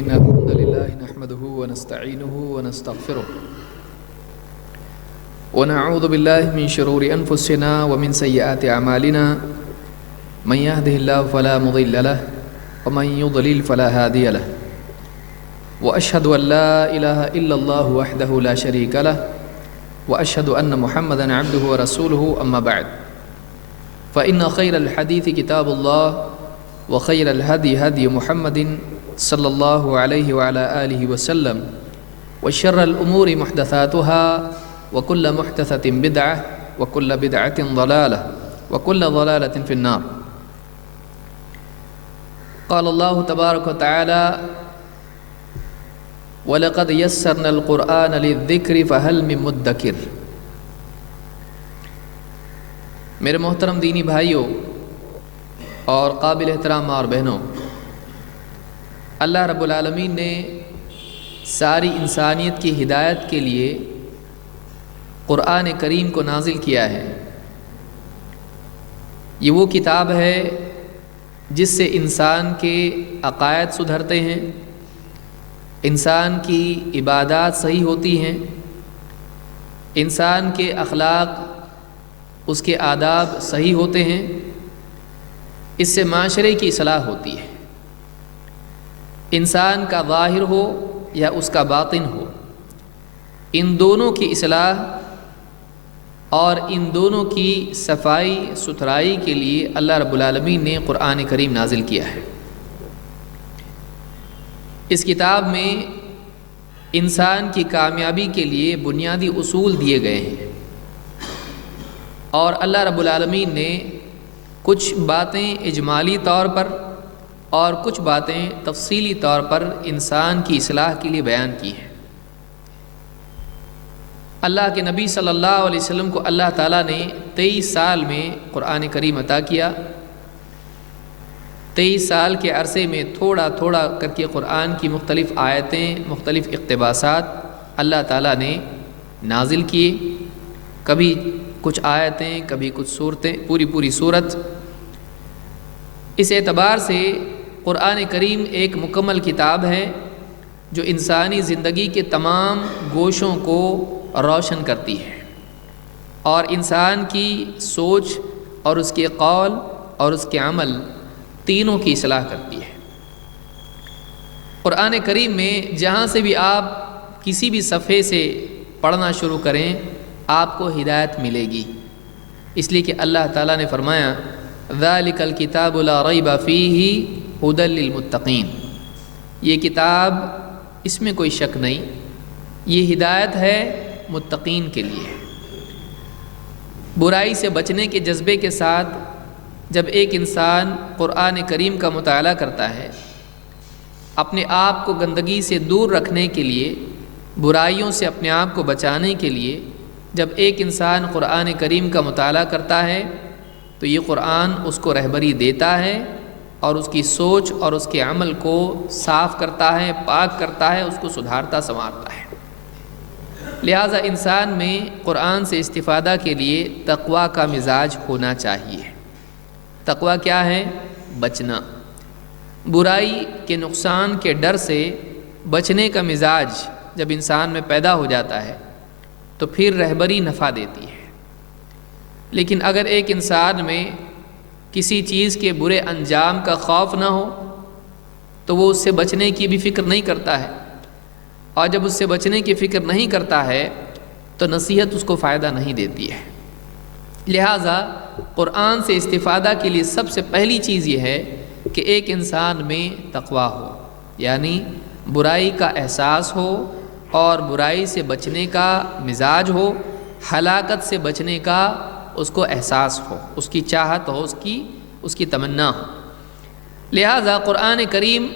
إن الحمد لله نحمده ونستعينه ونستغفره ونعوذ بالله من شرور أنفسنا ومن سيئات أعمالنا من يهده الله فلا مضل له ومن يضلل فلا هادي له وأشهد أن لا إله إلا الله وحده لا شريك له وأشهد أن محمدا عبده ورسوله أما بعد فإن خير الحديث كتاب الله وخير الهدي هدي محمد صلى الله عليه وعلى آله وسلم وشر الأمور محدثاتها وكل محدثة بدعة وكل بدعة ضلالة وكل ضلالة في النار. قال الله تبارك وتعالى وَلَقَدْ يَسَّرْنَا الْقُرْآنَ لِلذِّكْرِ فَهَلْ مِن مُدَّكِرٍ. میرے محترم دینی بھائیوں اور قابل احترام اور بہنوں، اللہ رب العالمین نے ساری انسانیت کی ہدایت کے لیے قرآن کریم کو نازل کیا ہے۔ یہ وہ کتاب ہے جس سے انسان کے عقائد سدھرتے ہیں، انسان کی عبادات صحیح ہوتی ہیں، انسان کے اخلاق، اس کے آداب صحیح ہوتے ہیں، اس سے معاشرے کی اصلاح ہوتی ہے۔ انسان کا ظاہر ہو یا اس کا باطن ہو، ان دونوں کی اصلاح اور ان دونوں کی صفائی ستھرائی کے لیے اللہ رب العالمین نے قرآن کریم نازل کیا ہے۔ اس کتاب میں انسان کی کامیابی کے لیے بنیادی اصول دیے گئے ہیں، اور اللہ رب العالمین نے کچھ باتیں اجمالی طور پر اور کچھ باتیں تفصیلی طور پر انسان کی اصلاح کے لیے بیان کی ہیں۔ اللہ کے نبی صلی اللہ علیہ وسلم کو اللہ تعالیٰ نے 23 سال میں قرآن کریم عطا کیا۔ 23 سال کے عرصے میں تھوڑا تھوڑا کر کے قرآن کی مختلف آیتیں، مختلف اقتباسات اللہ تعالیٰ نے نازل کیے، کبھی کچھ آیتیں، کبھی کچھ صورتیں، پوری صورت۔ اس اعتبار سے قرآن کریم ایک مکمل کتاب ہے جو انسانی زندگی کے تمام گوشوں کو روشن کرتی ہے اور انسان کی سوچ اور اس کے قول اور اس کے عمل تینوں کی اصلاح کرتی ہے۔ قرآن کریم میں جہاں سے بھی آپ کسی بھی صفحے سے پڑھنا شروع کریں آپ کو ہدایت ملے گی، اس لیے کہ اللہ تعالیٰ نے فرمایا ذَلِكَ الْكِتَابُ لَا رَيْبَ فِيهِ هُدًى لِّلْمُتَّقِينَ۔ یہ کتاب، اس میں کوئی شک نہیں، یہ ہدایت ہے متقین کے لیے۔ برائی سے بچنے کے جذبے کے ساتھ جب ایک انسان قرآن کریم کا مطالعہ کرتا ہے، اپنے آپ کو گندگی سے دور رکھنے کے لیے، برائیوں سے اپنے آپ کو بچانے کے لیے جب ایک انسان قرآن کریم کا مطالعہ کرتا ہے تو یہ قرآن اس کو رہبری دیتا ہے اور اس کی سوچ اور اس کے عمل کو صاف کرتا ہے، پاک کرتا ہے، اس کو سدھارتا سنوارتا ہے۔ لہٰذا انسان میں قرآن سے استفادہ کے لیے تقویٰ کا مزاج ہونا چاہیے۔ تقویٰ کیا ہے؟ بچنا، برائی کے نقصان کے ڈر سے بچنے کا مزاج جب انسان میں پیدا ہو جاتا ہے تو پھر رہبری نفع دیتی ہے۔ لیکن اگر ایک انسان میں کسی چیز کے برے انجام کا خوف نہ ہو تو وہ اس سے بچنے کی بھی فکر نہیں کرتا ہے، اور جب اس سے بچنے کی فکر نہیں کرتا ہے تو نصیحت اس کو فائدہ نہیں دیتی ہے۔ لہٰذا قرآن سے استفادہ کے لیے سب سے پہلی چیز یہ ہے کہ ایک انسان میں تقویٰ ہو، یعنی برائی کا احساس ہو اور برائی سے بچنے کا مزاج ہو، ہلاکت سے بچنے کا اس کو احساس ہو، اس کی چاہت ہو، اس کی تمنا ہو۔ لہٰذا قرآن کریم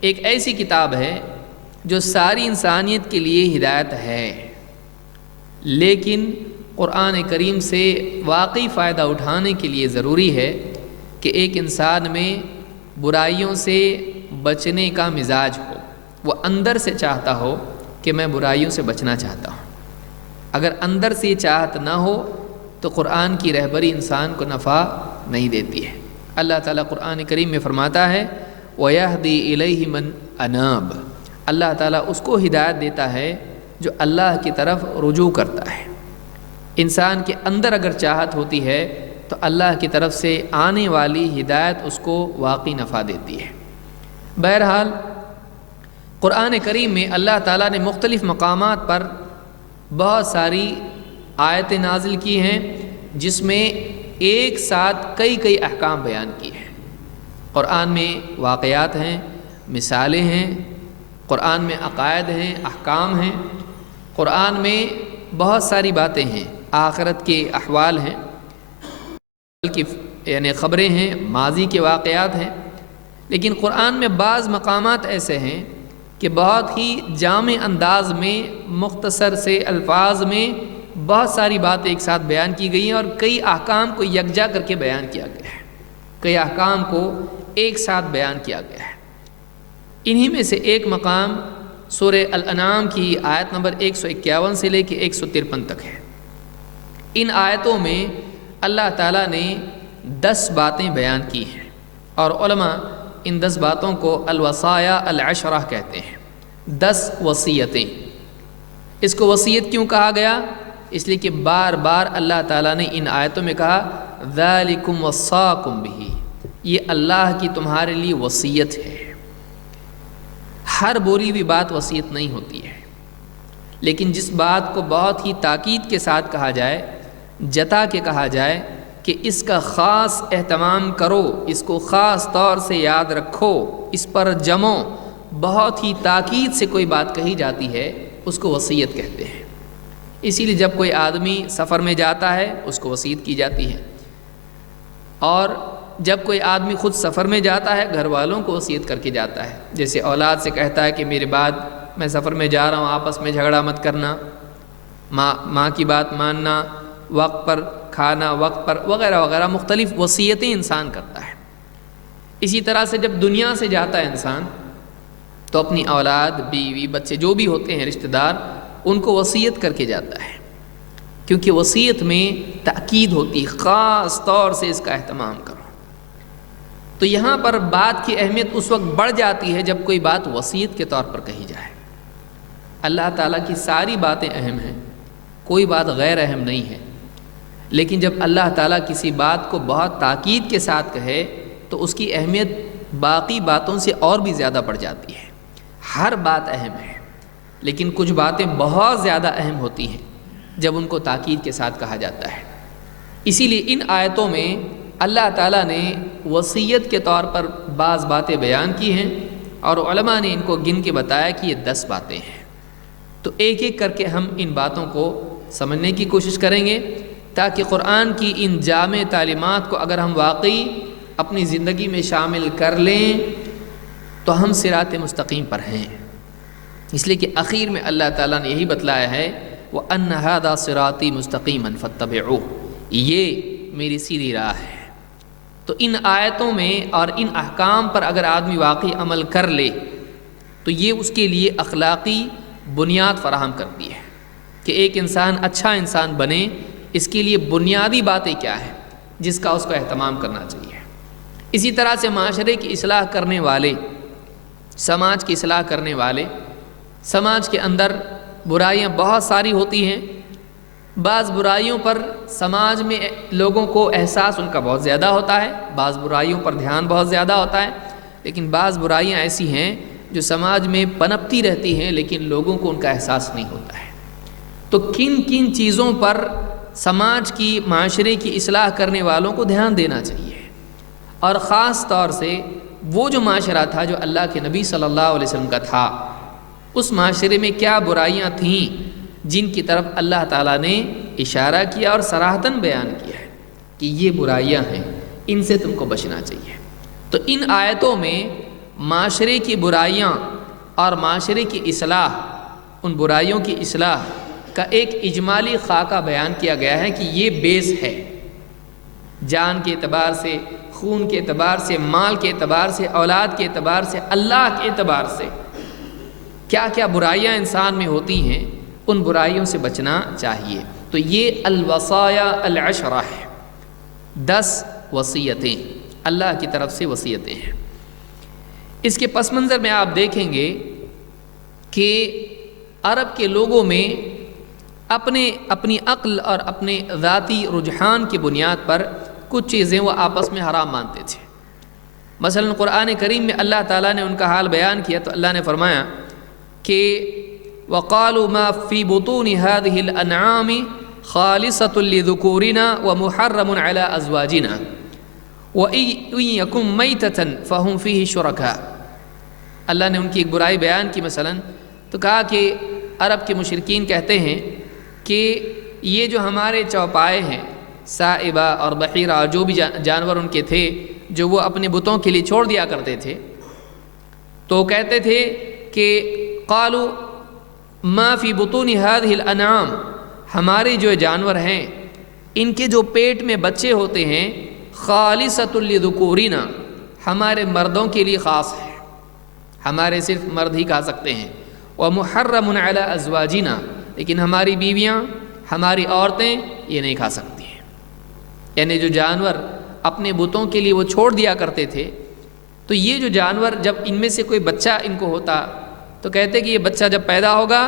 ایک ایسی کتاب ہے جو ساری انسانیت کے لیے ہدایت ہے، لیکن قرآن کریم سے واقعی فائدہ اٹھانے کے لیے ضروری ہے کہ ایک انسان میں برائیوں سے بچنے کا مزاج ہو، وہ اندر سے چاہتا ہو کہ میں برائیوں سے بچنا چاہتا ہوں۔ اگر اندر سے یہ چاہت نہ ہو تو قرآن کی رہبری انسان کو نفع نہیں دیتی ہے۔ اللہ تعالیٰ قرآن کریم میں فرماتا ہے وَيَهْدِي إِلَيْهِ مَنْ أَنَابَ، اللہ تعالیٰ اس کو ہدایت دیتا ہے جو اللہ کی طرف رجوع کرتا ہے۔ انسان کے اندر اگر چاہت ہوتی ہے تو اللہ کی طرف سے آنے والی ہدایت اس کو واقعی نفع دیتی ہے۔ بہرحال قرآن کریم میں اللہ تعالیٰ نے مختلف مقامات پر بہت ساری آیتیں نازل کی ہیں، جس میں ایک ساتھ کئی احکام بیان کیے ہیں۔ قرآن میں واقعات ہیں، مثالیں ہیں، قرآن میں عقائد ہیں، احکام ہیں، قرآن میں بہت ساری باتیں ہیں، آخرت کے احوال ہیں، یعنی خبریں ہیں، ماضی کے واقعات ہیں۔ لیکن قرآن میں بعض مقامات ایسے ہیں کہ بہت ہی جامع انداز میں، مختصر سے الفاظ میں بہت ساری باتیں ایک ساتھ بیان کی گئی ہیں، اور کئی احکام کو یکجا کر کے بیان کیا گیا ہے، کئی احکام کو ایک ساتھ بیان کیا گیا ہے۔ انہی میں سے ایک مقام سورہ الانعام کی آیت نمبر 151 سے لے کے 153 تک ہے۔ ان آیتوں میں اللہ تعالیٰ نے 10 باتیں بیان کی ہیں، اور علماء ان 10 باتوں کو الوصایا العشرہ کہتے ہیں، 10 وصیتیں۔ اس کو وصیت کیوں کہا گیا؟ اس لیے کہ بار بار اللہ تعالیٰ نے ان آیتوں میں کہا ذالکم وصاکم بہ، یہ اللہ کی تمہارے لیے وصیت ہے۔ ہر بولی ہوئی بات وصیت نہیں ہوتی ہے، لیکن جس بات کو بہت ہی تاکید کے ساتھ کہا جائے، جتا کے کہا جائے کہ اس کا خاص اہتمام کرو، اس کو خاص طور سے یاد رکھو، اس پر جمو، بہت ہی تاکید سے کوئی بات کہی جاتی ہے، اس کو وصیت کہتے ہیں۔ اسی لیے جب کوئی آدمی سفر میں جاتا ہے اس کو وصیت کی جاتی ہے، اور جب کوئی آدمی خود سفر میں جاتا ہے گھر والوں کو وصیت کر کے جاتا ہے، جیسے اولاد سے کہتا ہے کہ میرے بعد میں سفر میں جا رہا ہوں، آپس میں جھگڑا مت کرنا، ماں کی بات ماننا، وقت پر کھانا، وقت پر، وغیرہ وغیرہ مختلف وصیتیں انسان کرتا ہے۔ اسی طرح سے جب دنیا سے جاتا ہے انسان تو اپنی اولاد، بیوی، بچے جو بھی ہوتے ہیں رشتہ دار، ان کو وصیت کر کے جاتا ہے، کیونکہ وصیت میں تاکید ہوتی، خاص طور سے اس کا اہتمام کرو۔ تو یہاں پر بات کی اہمیت اس وقت بڑھ جاتی ہے جب کوئی بات وصیت کے طور پر کہی جائے۔ اللہ تعالیٰ کی ساری باتیں اہم ہیں، کوئی بات غیر اہم نہیں ہے، لیکن جب اللہ تعالیٰ کسی بات کو بہت تاکید کے ساتھ کہے تو اس کی اہمیت باقی باتوں سے اور بھی زیادہ بڑھ جاتی ہے۔ ہر بات اہم ہے، لیکن کچھ باتیں بہت زیادہ اہم ہوتی ہیں جب ان کو تاکید کے ساتھ کہا جاتا ہے۔ اسی لیے ان آیتوں میں اللہ تعالیٰ نے وصیت کے طور پر بعض باتیں بیان کی ہیں، اور علماء نے ان کو گن کے بتایا کہ یہ 10 باتیں ہیں۔ تو ایک ایک کر کے ہم ان باتوں کو سمجھنے کی کوشش کریں گے، تاکہ قرآن کی ان جامع تعلیمات کو اگر ہم واقعی اپنی زندگی میں شامل کر لیں تو ہم صراط مستقیم پر ہیں۔ اس لیے کہ آخر میں اللہ تعالیٰ نے یہی بتلایا ہے وَأَنَّ هَذَا صِرَاطِي مُسْتَقِيمًا فَاتَّبِعُوهُ، یہ میری سیدھی راہ ہے۔ تو ان آیتوں میں اور ان احکام پر اگر آدمی واقعی عمل کر لے تو یہ اس کے لیے اخلاقی بنیاد فراہم کرتی ہے کہ ایک انسان اچھا انسان بنے۔ اس کے لیے بنیادی باتیں کیا ہیں جس کا اس کو اہتمام کرنا چاہیے۔ اسی طرح سے معاشرے کی اصلاح کرنے والے، سماج کی اصلاح کرنے والے، سماج کے اندر برائیاں بہت ساری ہوتی ہیں۔ بعض برائیوں پر سماج میں لوگوں کو احساس ان کا بہت زیادہ ہوتا ہے، بعض برائیوں پر دھیان بہت زیادہ ہوتا ہے، لیکن بعض برائیاں ایسی ہیں جو سماج میں پنپتی رہتی ہیں لیکن لوگوں کو ان کا احساس نہیں ہوتا ہے۔ تو کن کن چیزوں پر سماج کی، معاشرے کی اصلاح کرنے والوں کو دھیان دینا چاہیے، اور خاص طور سے وہ جو معاشرہ تھا جو اللہ کے نبی صلی اللہ علیہ وسلم کا تھا، اس معاشرے میں کیا برائیاں تھیں جن کی طرف اللہ تعالیٰ نے اشارہ کیا اور صراحتاً بیان کیا ہے کہ یہ برائیاں ہیں، ان سے تم کو بچنا چاہیے۔ تو ان آیتوں میں معاشرے کی برائیاں اور معاشرے کی اصلاح، ان برائیوں کی اصلاح کا ایک اجمالی خاکہ بیان کیا گیا ہے کہ یہ بیس ہے، جان کے اعتبار سے، خون کے اعتبار سے، مال کے اعتبار سے، اولاد کے اعتبار سے، اللہ کے اعتبار سے کیا کیا برائیاں انسان میں ہوتی ہیں، ان برائیوں سے بچنا چاہیے۔ تو یہ الوصایا العشرہ ہے، 10 وصیتیں اللہ کی طرف سے وصیتیں ہیں۔ اس کے پس منظر میں آپ دیکھیں گے کہ عرب کے لوگوں میں اپنی عقل اور اپنے ذاتی رجحان کی بنیاد پر کچھ چیزیں وہ آپس میں حرام مانتے تھے۔ مثلا قرآن کریم میں اللہ تعالیٰ نے ان کا حال بیان کیا تو اللہ نے فرمایا کہ وَقَالُوا مَا فِي بُطُونِ هَذِهِ الْأَنْعَامِ خَالِصَةٌ لِذُكُورِنَا وَمُحَرَّمٌ عَلَىٰ أَزْوَاجِنَا وَإِن يَكُن مَيْتَةً فَهُمْ فِيهِ شُرَكَاءُ۔ اللہ نے ان کی ایک برائی بیان کی مثلا تو کہا کہ عرب کے مشرکین کہتے ہیں کہ یہ جو ہمارے چوپائے ہیں سائبہ اور بحیرہ اور جو بھی جانور ان کے تھے جو وہ اپنے بتوں کے لیے چھوڑ دیا کرتے تھے، تو کہتے تھے کہ قالوا ما فی بطون هذه الانعام، ہمارے جو جانور ہیں ان کے جو پیٹ میں بچے ہوتے ہیں خالصۃ لذکورنا، ہمارے مردوں کے لیے خاص ہے، ہمارے صرف مرد ہی کھا سکتے ہیں، ومحرم علی ازواجنا، لیکن ہماری بیویاں ہماری عورتیں یہ نہیں کھا سکتی ہیں۔ یعنی جو جانور اپنے بتوں کے لیے وہ چھوڑ دیا کرتے تھے، تو یہ جو جانور جب ان میں سے کوئی بچہ ان کو ہوتا تو کہتے کہ یہ بچہ جب پیدا ہوگا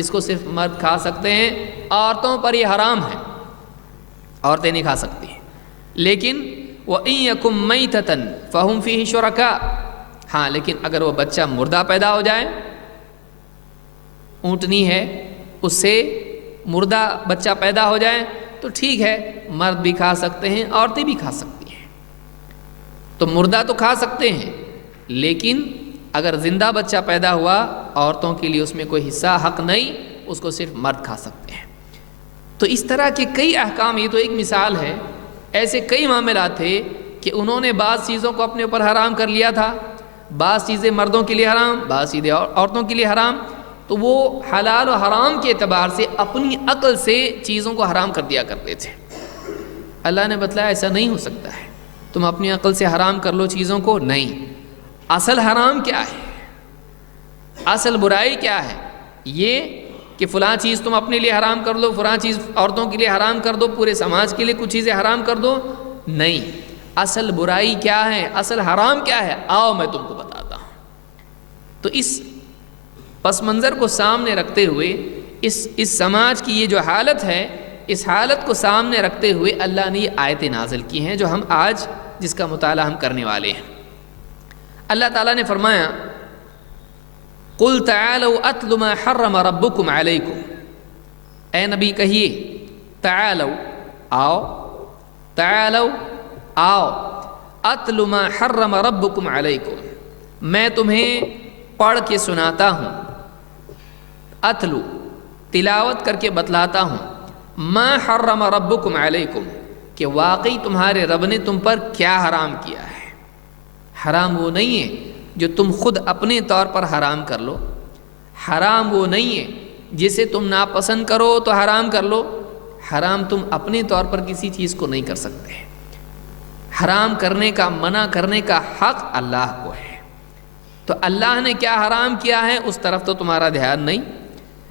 اس کو صرف مرد کھا سکتے ہیں، عورتوں پر یہ حرام ہے، عورتیں نہیں کھا سکتی ہیں۔ لیکن وَإِن يَكُن مَيْتَةً فَهُمْ فِيهِ شُرَكَاءُ، ہاں لیکن اگر وہ بچہ مردہ پیدا ہو جائے، اونٹنی ہے اس سے مردہ بچہ پیدا ہو جائے تو ٹھیک ہے، مرد بھی کھا سکتے ہیں، عورتیں بھی کھا سکتی ہیں۔ تو مردہ تو کھا سکتے ہیں، لیکن اگر زندہ بچہ پیدا ہوا عورتوں کے لیے اس میں کوئی حصہ حق نہیں، اس کو صرف مرد کھا سکتے ہیں۔ تو اس طرح کے کئی احکام، یہ تو ایک مثال ہے، ایسے کئی معاملات تھے کہ انہوں نے بعض چیزوں کو اپنے اوپر حرام کر لیا تھا، بعض چیزیں مردوں کے لیے حرام، بعض چیزیں عورتوں کے لیے حرام، تو وہ حلال و حرام کے اعتبار سے اپنی عقل سے چیزوں کو حرام کر دیا کرتے تھے۔ اللہ نے بتلایا ایسا نہیں ہو سکتا ہے، تم اپنی عقل سے حرام کر لو چیزوں کو، نہیں۔ اصل حرام کیا ہے، اصل برائی کیا ہے؟ یہ کہ فلاں چیز تم اپنے لیے حرام کر دو، فلاں چیز عورتوں کے لیے حرام کر دو، پورے سماج کے لیے کچھ چیزیں حرام کر دو، نہیں۔ اصل برائی کیا ہے، اصل حرام کیا ہے، آؤ میں تم کو بتاتا ہوں۔ تو اس پس منظر کو سامنے رکھتے ہوئے، اس سماج کی یہ جو حالت ہے، اس حالت کو سامنے رکھتے ہوئے اللہ نے یہ آیتیں نازل کی ہیں جو ہم آج جس کا مطالعہ ہم کرنے والے ہیں۔ اللہ تعالیٰ نے فرمایا قُلْ تَعَالَوْا أَتْلُ مَا حَرَّمَ رَبُّكُمْ عَلَيْكُمْ، اے نبی کہیے تعالو، آؤ، تعالو، آؤ، أَتْلُ مَا حَرَّمَ رَبُّكُمْ عَلَيْكُمْ، میں تمہیں پڑھ کے سناتا ہوں، اتلو تلاوت کر کے بتلاتا ہوں، ما حرم ربکم علیکم، کہ واقعی تمہارے رب نے تم پر کیا حرام کیا ہے۔ حرام وہ نہیں ہے جو تم خود اپنے طور پر حرام کر لو، حرام وہ نہیں ہے جسے تم ناپسند کرو تو حرام کر لو، حرام تم اپنے طور پر کسی چیز کو نہیں کر سکتے۔ حرام کرنے کا، منع کرنے کا حق اللہ کو ہے۔ تو اللہ نے کیا حرام کیا ہے اس طرف تو تمہارا دھیان نہیں،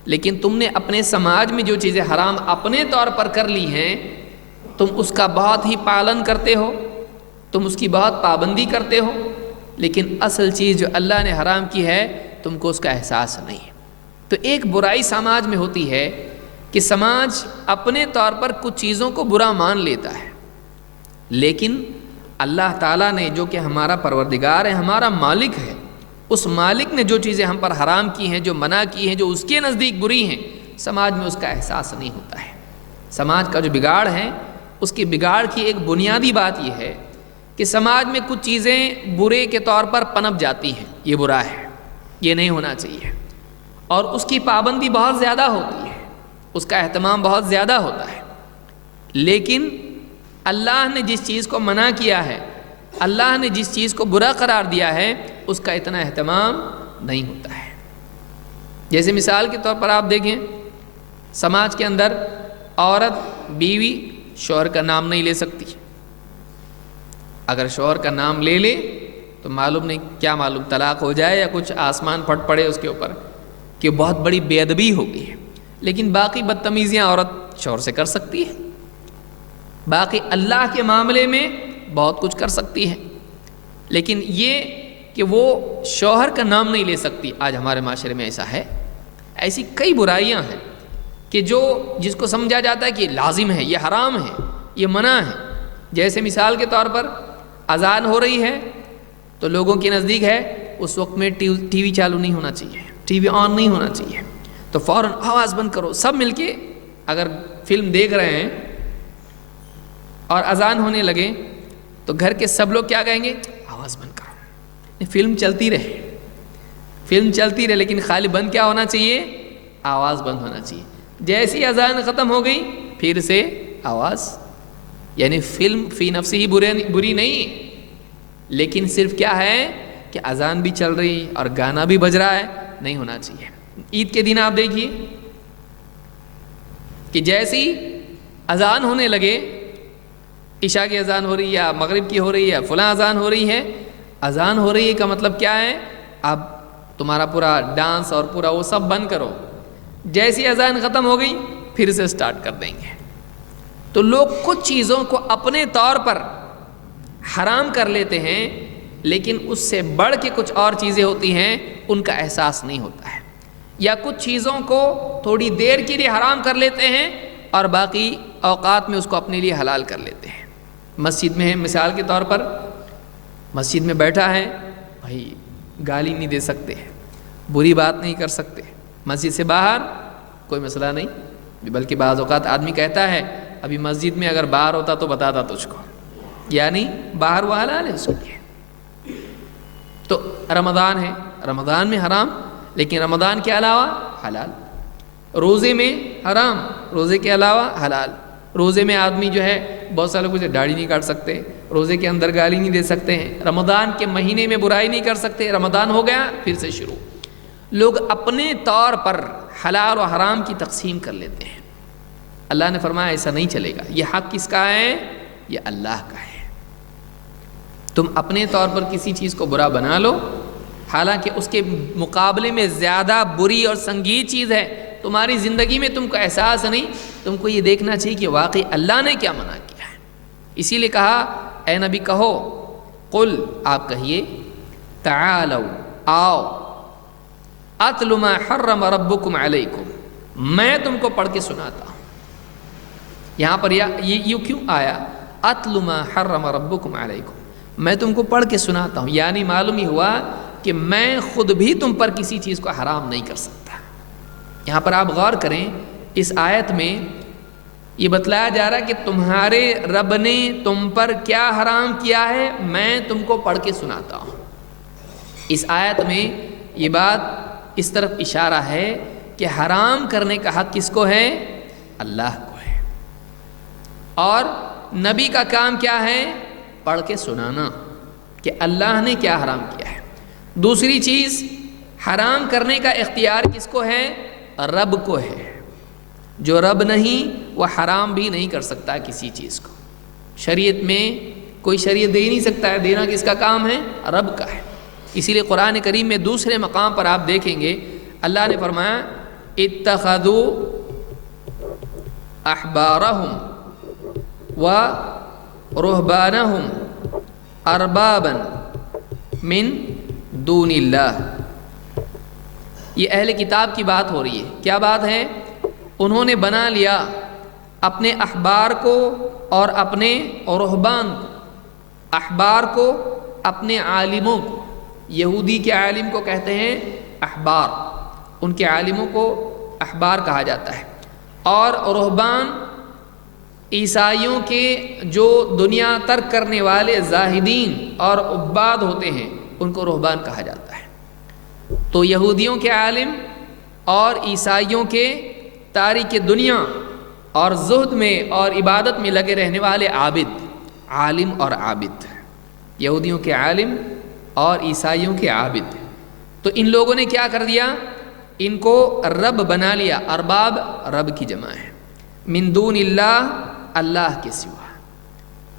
لیکن تم نے اپنے سماج میں جو چیزیں حرام اپنے طور پر کر لی ہیں، تم اس کا بہت ہی پالن کرتے ہو، تم اس کی بہت پابندی کرتے ہو، لیکن اصل چیز جو اللہ نے حرام کی ہے تم کو اس کا احساس نہیں ہے۔ تو ایک برائی سماج میں ہوتی ہے کہ سماج اپنے طور پر کچھ چیزوں کو برا مان لیتا ہے، لیکن اللہ تعالیٰ نے جو کہ ہمارا پروردگار ہے، ہمارا مالک ہے، اس مالک نے جو چیزیں ہم پر حرام کی ہیں، جو منع کی ہیں، جو اس کے نزدیک بری ہیں، سماج میں اس کا احساس نہیں ہوتا ہے۔ سماج کا جو بگاڑ ہے، اس کے بگاڑ کی ایک بنیادی بات یہ ہے کہ سماج میں کچھ چیزیں برے کے طور پر پنپ جاتی ہیں، یہ برا ہے، یہ نہیں ہونا چاہیے، اور اس کی پابندی بہت زیادہ ہوتی ہے، اس کا اہتمام بہت زیادہ ہوتا ہے، لیکن اللہ نے جس چیز کو منع کیا ہے، اللہ نے جس چیز کو برا قرار دیا ہے، اس کا اتنا اہتمام نہیں ہوتا ہے۔ جیسے مثال کے طور پر آپ دیکھیں، سماج کے اندر عورت بیوی شوہر کا نام نہیں لے سکتی، اگر شوہر کا نام لے لے تو معلوم نہیں کیا معلوم طلاق ہو جائے یا کچھ آسمان پھٹ پڑے اس کے اوپر کہ بہت بڑی بے ادبی ہوگی ہے، لیکن باقی بدتمیزیاں عورت شوہر سے کر سکتی ہے، باقی اللہ کے معاملے میں بہت کچھ کر سکتی ہے، لیکن یہ کہ وہ شوہر کا نام نہیں لے سکتی. آج ہمارے معاشرے میں ایسا ہے. ایسی کئی برائیاں ہیں کہ جس کو سمجھا جاتا ہے کہ یہ لازم ہے، یہ حرام ہے، یہ منع ہے. جیسے مثال کے طور پر اذان ہو رہی ہے تو لوگوں کے نزدیک ہے اس وقت میں ٹی وی چالو نہیں ہونا چاہیے، ٹی وی آن نہیں ہونا چاہیے، تو فوراً آواز بند کرو. سب مل کے اگر فلم دیکھ رہے ہیں اور اذان ہونے لگے تو گھر کے سب لوگ کیا کہیں گے؟ آواز بند کرو. فلم چلتی رہے لیکن خالی بند کیا ہونا چاہیے؟ آواز بند ہونا چاہیے. جیسی اذان ختم ہو گئی پھر سے آواز. یعنی فلم فی نفسی ہی بری نہیں، لیکن صرف کیا ہے کہ اذان بھی چل رہی اور گانا بھی بج رہا ہے، نہیں ہونا چاہیے. عید کے دن آپ دیکھیے کہ جیسی اذان ہونے لگے، عشاء کی اذان ہو رہی ہے یا مغرب کی ہو رہی ہے یا فلاں اذان ہو رہی ہے، اذان ہو رہی ہے کا مطلب کیا ہے؟ اب تمہارا پورا ڈانس اور پورا وہ سب بند کرو. جیسی اذان ختم ہو گئی پھر سے سٹارٹ کر دیں گے. تو لوگ کچھ چیزوں کو اپنے طور پر حرام کر لیتے ہیں، لیکن اس سے بڑھ کے کچھ اور چیزیں ہوتی ہیں ان کا احساس نہیں ہوتا ہے. یا کچھ چیزوں کو تھوڑی دیر کے لیے حرام کر لیتے ہیں اور باقی اوقات میں اس کو اپنے لیے حلال کر لیتے ہیں. مسجد میں ہے، مثال کے طور پر مسجد میں بیٹھا ہے، بھائی گالی نہیں دے سکتے، بری بات نہیں کر سکتے. مسجد سے باہر کوئی مسئلہ نہیں، بلکہ بعض اوقات آدمی کہتا ہے ابھی مسجد میں اگر باہر ہوتا تو بتاتا تجھ کو، یعنی باہر وہ حلال ہے اس کے لیے. تو رمضان ہے، رمضان میں حرام لیکن رمضان کے علاوہ حلال. روزے میں حرام، روزے کے علاوہ حلال. روزے میں آدمی جو ہے بہت سارے لوگ داڑھی نہیں کاٹ سکتے، روزے کے اندر گالی نہیں دے سکتے ہیں، رمضان کے مہینے میں برائی نہیں کر سکتے، رمضان ہو گیا پھر سے شروع. لوگ اپنے طور پر حلال و حرام کی تقسیم کر لیتے ہیں. اللہ نے فرمایا ایسا نہیں چلے گا. یہ حق کس کا ہے؟ یہ اللہ کا ہے. تم اپنے طور پر کسی چیز کو برا بنا لو، حالانکہ اس کے مقابلے میں زیادہ بری اور سنگین چیز ہے. تمہاری زندگی میں تم کو احساس نہیں، تم کو یہ دیکھنا چاہیے کہ واقعی اللہ نے کیا منع کیا ہے. اسی لیے کہا اے نبی کہو، قل آپ کہیے، تعالوا آؤ، اتل ما حرم ربکم علیکم، میں تم کو پڑھ کے سناتا ہوں. یہاں پر یہ کیوں آیا؟ اتل ما حرم ربکم علیکم، میں تم کو پڑھ کے سناتا ہوں. یعنی معلوم ہی ہوا کہ میں خود بھی تم پر کسی چیز کو حرام نہیں کر سکتا. یہاں پر آپ غور کریں، اس آیت میں یہ بتلایا جا رہا ہے کہ تمہارے رب نے تم پر کیا حرام کیا ہے، میں تم کو پڑھ کے سناتا ہوں. اس آیت میں یہ بات اس طرف اشارہ ہے کہ حرام کرنے کا حق کس کو ہے؟ اللہ کو ہے. اور نبی کا کام کیا ہے؟ پڑھ کے سنانا کہ اللہ نے کیا حرام کیا ہے. دوسری چیز، حرام کرنے کا اختیار کس کو ہے؟ رب کو ہے. جو رب نہیں وہ حرام بھی نہیں کر سکتا کسی چیز کو. شریعت میں کوئی شریعت دے نہیں سکتا ہے، دینا کس کا کام ہے؟ رب کا ہے. اسی لیے قرآن کریم میں دوسرے مقام پر آپ دیکھیں گے اللہ نے فرمایا اتخذوا احبارهم ورهبانهم اربابا من دون اللہ. یہ اہل کتاب کی بات ہو رہی ہے. کیا بات ہے؟ انہوں نے بنا لیا اپنے احبار کو اور اپنے رہبان کو. احبار کو اپنے عالموں کو، یہودی کے عالم کو کہتے ہیں احبار، ان کے عالموں کو احبار کہا جاتا ہے. اور رہبان عیسائیوں کے جو دنیا ترک کرنے والے زاہدین اور عباد ہوتے ہیں ان کو رہبان کہا جاتا ہے. تو یہودیوں کے عالم اور عیسائیوں کے تارک دنیا اور زہد میں اور عبادت میں لگے رہنے والے عابد، عالم اور عابد، یہودیوں کے عالم اور عیسائیوں کے عابد. تو ان لوگوں نے کیا کر دیا؟ ان کو رب بنا لیا. ارباب رب کی جمع ہے، من دون اللہ، اللہ کے سوا.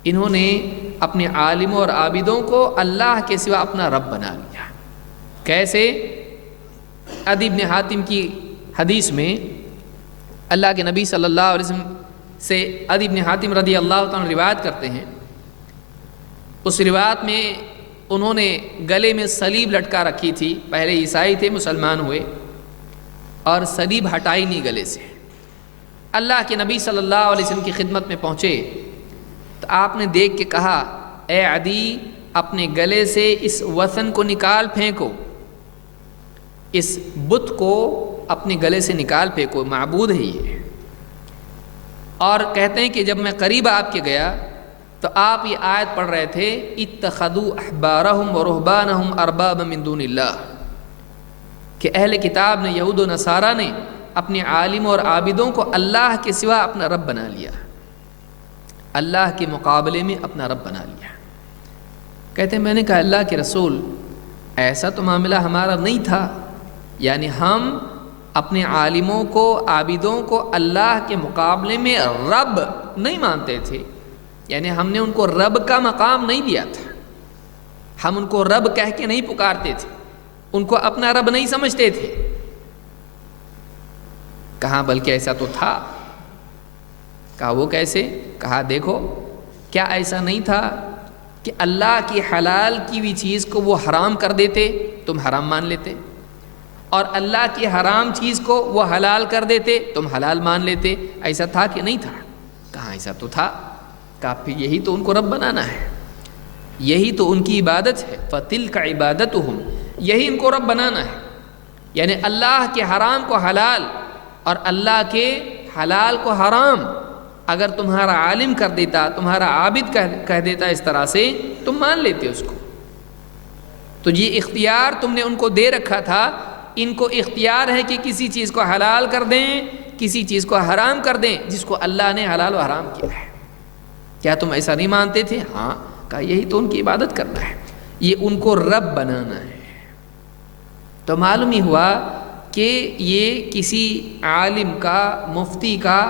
انہوں نے اپنے عالموں اور عابدوں کو اللہ کے سوا اپنا رب بنا لیا. کیسے؟ عدی بن حاتم کی حدیث میں اللہ کے نبی صلی اللہ علیہ وسلم سے عدی بن حاتم رضی اللہ عنہ روایت کرتے ہیں. اس روایت میں انہوں نے گلے میں صلیب لٹکا رکھی تھی، پہلے عیسائی تھے مسلمان ہوئے، اور صلیب ہٹائی نہیں گلے سے۔ اللہ کے نبی صلی اللہ علیہ وسلم کی خدمت میں پہنچے تو آپ نے دیکھ کے کہا، اے عدی اپنے گلے سے اس وثن کو نکال پھینکو، اس بت کو اپنے گلے سے نکال پھینکو، معبود ہے یہ۔ اور کہتے ہیں کہ جب میں قریب آپ کے گیا تو آپ یہ آیت پڑھ رہے تھے، اتخذوا احبارہم ورہبانہم اربابا من دون اللہ، کہ اہل کتاب نے، یہود و نصارہ نے اپنے عالم اور عابدوں کو اللہ کے سوا اپنا رب بنا لیا، اللہ کے مقابلے میں اپنا رب بنا لیا۔ کہتے ہیں میں نے کہا اللہ کے رسول ایسا تو معاملہ ہمارا نہیں تھا، یعنی ہم اپنے عالموں کو، عابدوں کو اللہ کے مقابلے میں رب نہیں مانتے تھے، یعنی ہم نے ان کو رب کا مقام نہیں دیا تھا، ہم ان کو رب کہہ کے نہیں پکارتے تھے، ان کو اپنا رب نہیں سمجھتے تھے۔ کہا بلکہ ایسا تو تھا۔ کہا وہ کیسے؟ کہا دیکھو، کیا ایسا نہیں تھا کہ اللہ کی حلال کی ہوئی چیز کو وہ حرام کر دیتے، تم حرام مان لیتے، اور اللہ کی حرام چیز کو وہ حلال کر دیتے، تم حلال مان لیتے؟ ایسا تھا کہ نہیں تھا؟ کہا ایسا تو تھا۔ کہا پھر یہی تو ان کو رب بنانا ہے، یہی تو ان کی عبادت ہے، فَتِلْكَ عِبَادَتُهُمْ، یہی ان کو رب بنانا ہے، یعنی اللہ کے حرام کو حلال اور اللہ کے حلال کو حرام اگر تمہارا عالم کر دیتا، تمہارا عابد کہہ دیتا اس طرح سے، تم مان لیتے اس کو۔ تو یہ اختیار تم نے ان کو دے رکھا تھا، ان کو اختیار ہے کہ کسی چیز کو حلال کر دیں، کسی چیز کو حرام کر دیں جس کو اللہ نے حلال و حرام کیا ہے۔ کیا تم ایسا نہیں مانتے تھے؟ ہاں۔ کہا یہی تو ان کی عبادت کرنا ہے، یہ ان کو رب بنانا ہے۔ تو معلوم ہی ہوا کہ یہ کسی عالم کا، مفتی کا،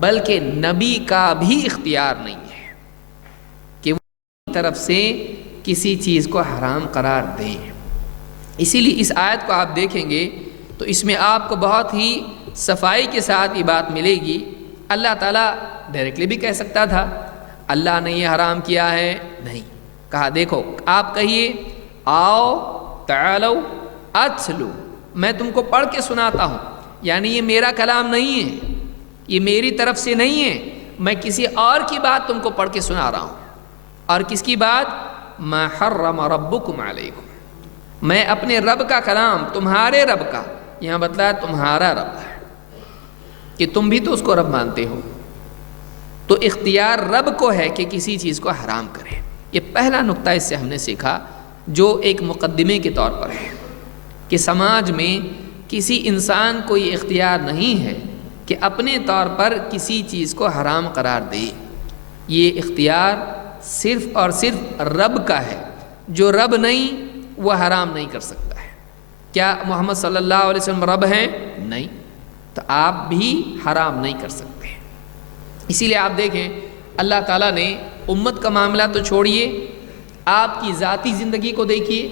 بلکہ نبی کا بھی اختیار نہیں ہے کہ وہ اپنی طرف سے کسی چیز کو حرام قرار دیں۔ اسی لیے اس آیت کو آپ دیکھیں گے تو اس میں آپ کو بہت ہی صفائی کے ساتھ یہ بات ملے گی۔ اللہ تعالیٰ ڈائریکٹلی بھی کہہ سکتا تھا اللہ نے یہ حرام کیا ہے، نہیں، کہا دیکھو آپ کہیے آؤ تعالو اتلو، میں تم کو پڑھ کے سناتا ہوں، یعنی یہ میرا کلام نہیں ہے، یہ میری طرف سے نہیں ہے، میں کسی اور کی بات تم کو پڑھ کے سنا رہا ہوں۔ اور کس کی بات؟ ما حرم ربکم علیکم، میں اپنے رب کا کلام، تمہارے رب کا، یہاں بتلایا تمہارا رب ہے کہ تم بھی تو اس کو رب مانتے ہو، تو اختیار رب کو ہے کہ کسی چیز کو حرام کرے۔ یہ پہلا نقطہ اس سے ہم نے سیکھا جو ایک مقدمے کے طور پر ہے کہ سماج میں کسی انسان کو یہ اختیار نہیں ہے کہ اپنے طور پر کسی چیز کو حرام قرار دے، یہ اختیار صرف اور صرف رب کا ہے، جو رب نہیں وہ حرام نہیں کر سکتا ہے۔ کیا محمد صلی اللہ علیہ وسلم رب ہیں؟ نہیں، تو آپ بھی حرام نہیں کر سکتے۔ اسی لیے آپ دیکھیں اللہ تعالیٰ نے امت کا معاملہ تو چھوڑیے، آپ کی ذاتی زندگی کو دیکھیے۔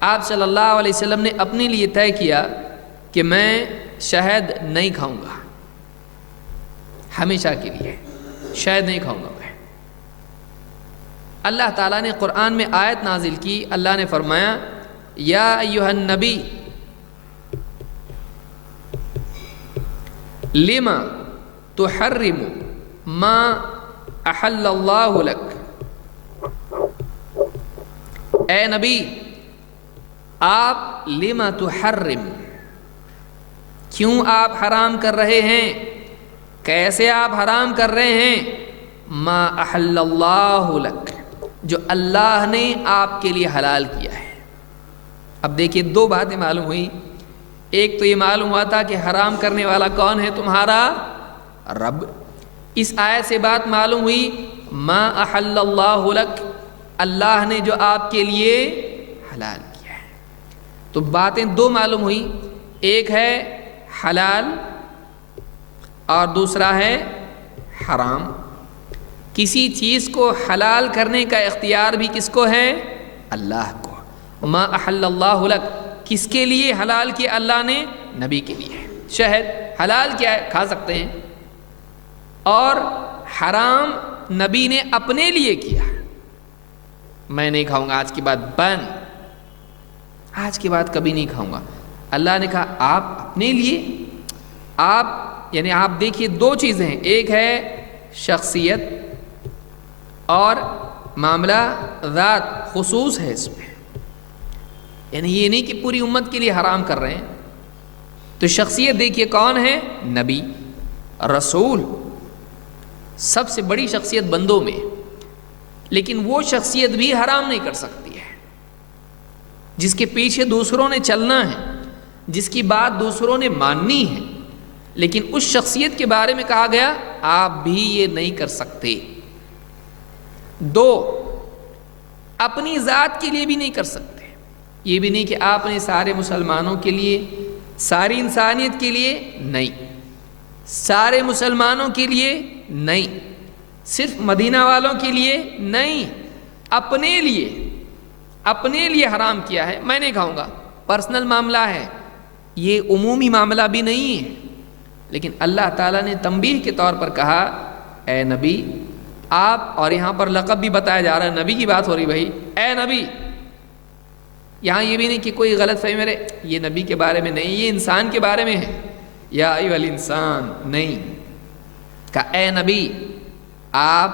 آپ صلی اللہ علیہ وسلم نے اپنے لیے طے کیا کہ میں شہد نہیں کھاؤں گا، ہمیشہ کے لیے شہد نہیں کھاؤں گا میں۔ اللہ تعالیٰ نے قرآن میں آیت نازل کی، اللہ نے فرمایا یا ایھا النبی لما تحرم ما احل اللہ لک، اے نبی آپ لما تحرم، کیوں آپ حرام کر رہے ہیں، کیسے آپ حرام کر رہے ہیں، ما احل اللہ لک، جو اللہ نے آپ کے لیے حلال کیا ہے۔ اب دیکھیے دو باتیں معلوم ہوئی، ایک تو یہ معلوم ہوا تھا کہ حرام کرنے والا کون ہے، تمہارا رب۔ اس آیت سے بات معلوم ہوئی ما احل اللہ لک، اللہ نے جو آپ کے لیے حلال کیا ہے۔ تو باتیں دو معلوم ہوئی، ایک ہے حلال اور دوسرا ہے حرام۔ کسی چیز کو حلال کرنے کا اختیار بھی کس کو ہے؟ اللہ کو۔ ما احل اللہ لک، کس کے لیے حلال کیا اللہ نے؟ نبی کے لیے۔ شہد حلال کیا ہے، کھا سکتے ہیں، اور حرام نبی نے اپنے لیے کیا۔ میں نہیں کھاؤں گا، آج کے بعد بند، آج کے بعد کبھی نہیں کھاؤں گا۔ اللہ نے کہا آپ اپنے لیے، آپ یعنی آپ دیکھیے دو چیزیں ہیں، ایک ہے شخصیت اور معاملہ ذات، خصوص ہے اس میں، یعنی یہ نہیں کہ پوری امت کے لیے حرام کر رہے ہیں۔ تو شخصیت دیکھیے کون ہے؟ نبی، رسول، سب سے بڑی شخصیت بندوں میں، لیکن وہ شخصیت بھی حرام نہیں کر سکتی ہے، جس کے پیچھے دوسروں نے چلنا ہے، جس کی بات دوسروں نے ماننی ہے، لیکن اس شخصیت کے بارے میں کہا گیا آپ بھی یہ نہیں کر سکتے۔ دو، اپنی ذات کے لیے بھی نہیں کر سکتے، یہ بھی نہیں کہ آپ نے سارے مسلمانوں کے لیے، ساری انسانیت کے لیے نہیں، سارے مسلمانوں کے لیے نہیں، صرف مدینہ والوں کے لیے نہیں، اپنے لیے حرام کیا ہے، میں نہیں کھاؤں گا، پرسنل معاملہ ہے، یہ عمومی معاملہ بھی نہیں ہے۔ لیکن اللہ تعالیٰ نے تنبیہ کے طور پر کہا اے نبی آپ، اور یہاں پر لقب بھی بتایا جا رہا ہے، نبی کی بات ہو رہی بھائی، اے نبی، یہاں یہ بھی نہیں کہ کوئی غلط فہمی میرے، یہ نبی کے بارے میں نہیں، یہ انسان کے بارے میں ہے، یا ایھا الانسان، نہیں، کہا اے نبی آپ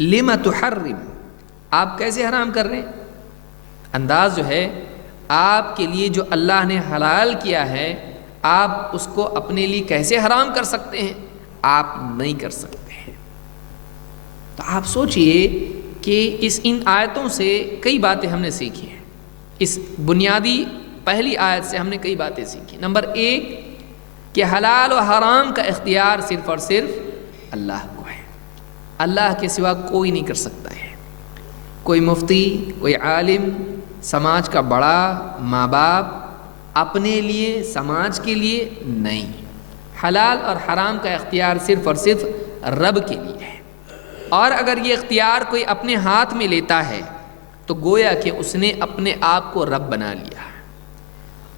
لم تحرم، آپ کیسے حرام کر رہے ہیں؟ انداز جو ہے آپ کے لیے جو اللہ نے حلال کیا ہے آپ اس کو اپنے لیے کیسے حرام کر سکتے ہیں؟ آپ نہیں کر سکتے ہیں۔ تو آپ سوچئے کہ ان آیتوں سے کئی باتیں ہم نے سیکھی ہیں، اس بنیادی پہلی آیت سے ہم نے کئی باتیں سیکھی۔ نمبر ایک کہ حلال و حرام کا اختیار صرف اور صرف اللہ کو ہے، اللہ کے سوا کوئی نہیں کر سکتا ہے، کوئی مفتی، کوئی عالم، سماج کا بڑا، ماں باپ، اپنے لیے، سماج کے لیے نہیں۔ حلال اور حرام کا اختیار صرف اور صرف رب کے لیے ہے، اور اگر یہ اختیار کوئی اپنے ہاتھ میں لیتا ہے تو گویا کہ اس نے اپنے آپ کو رب بنا لیا۔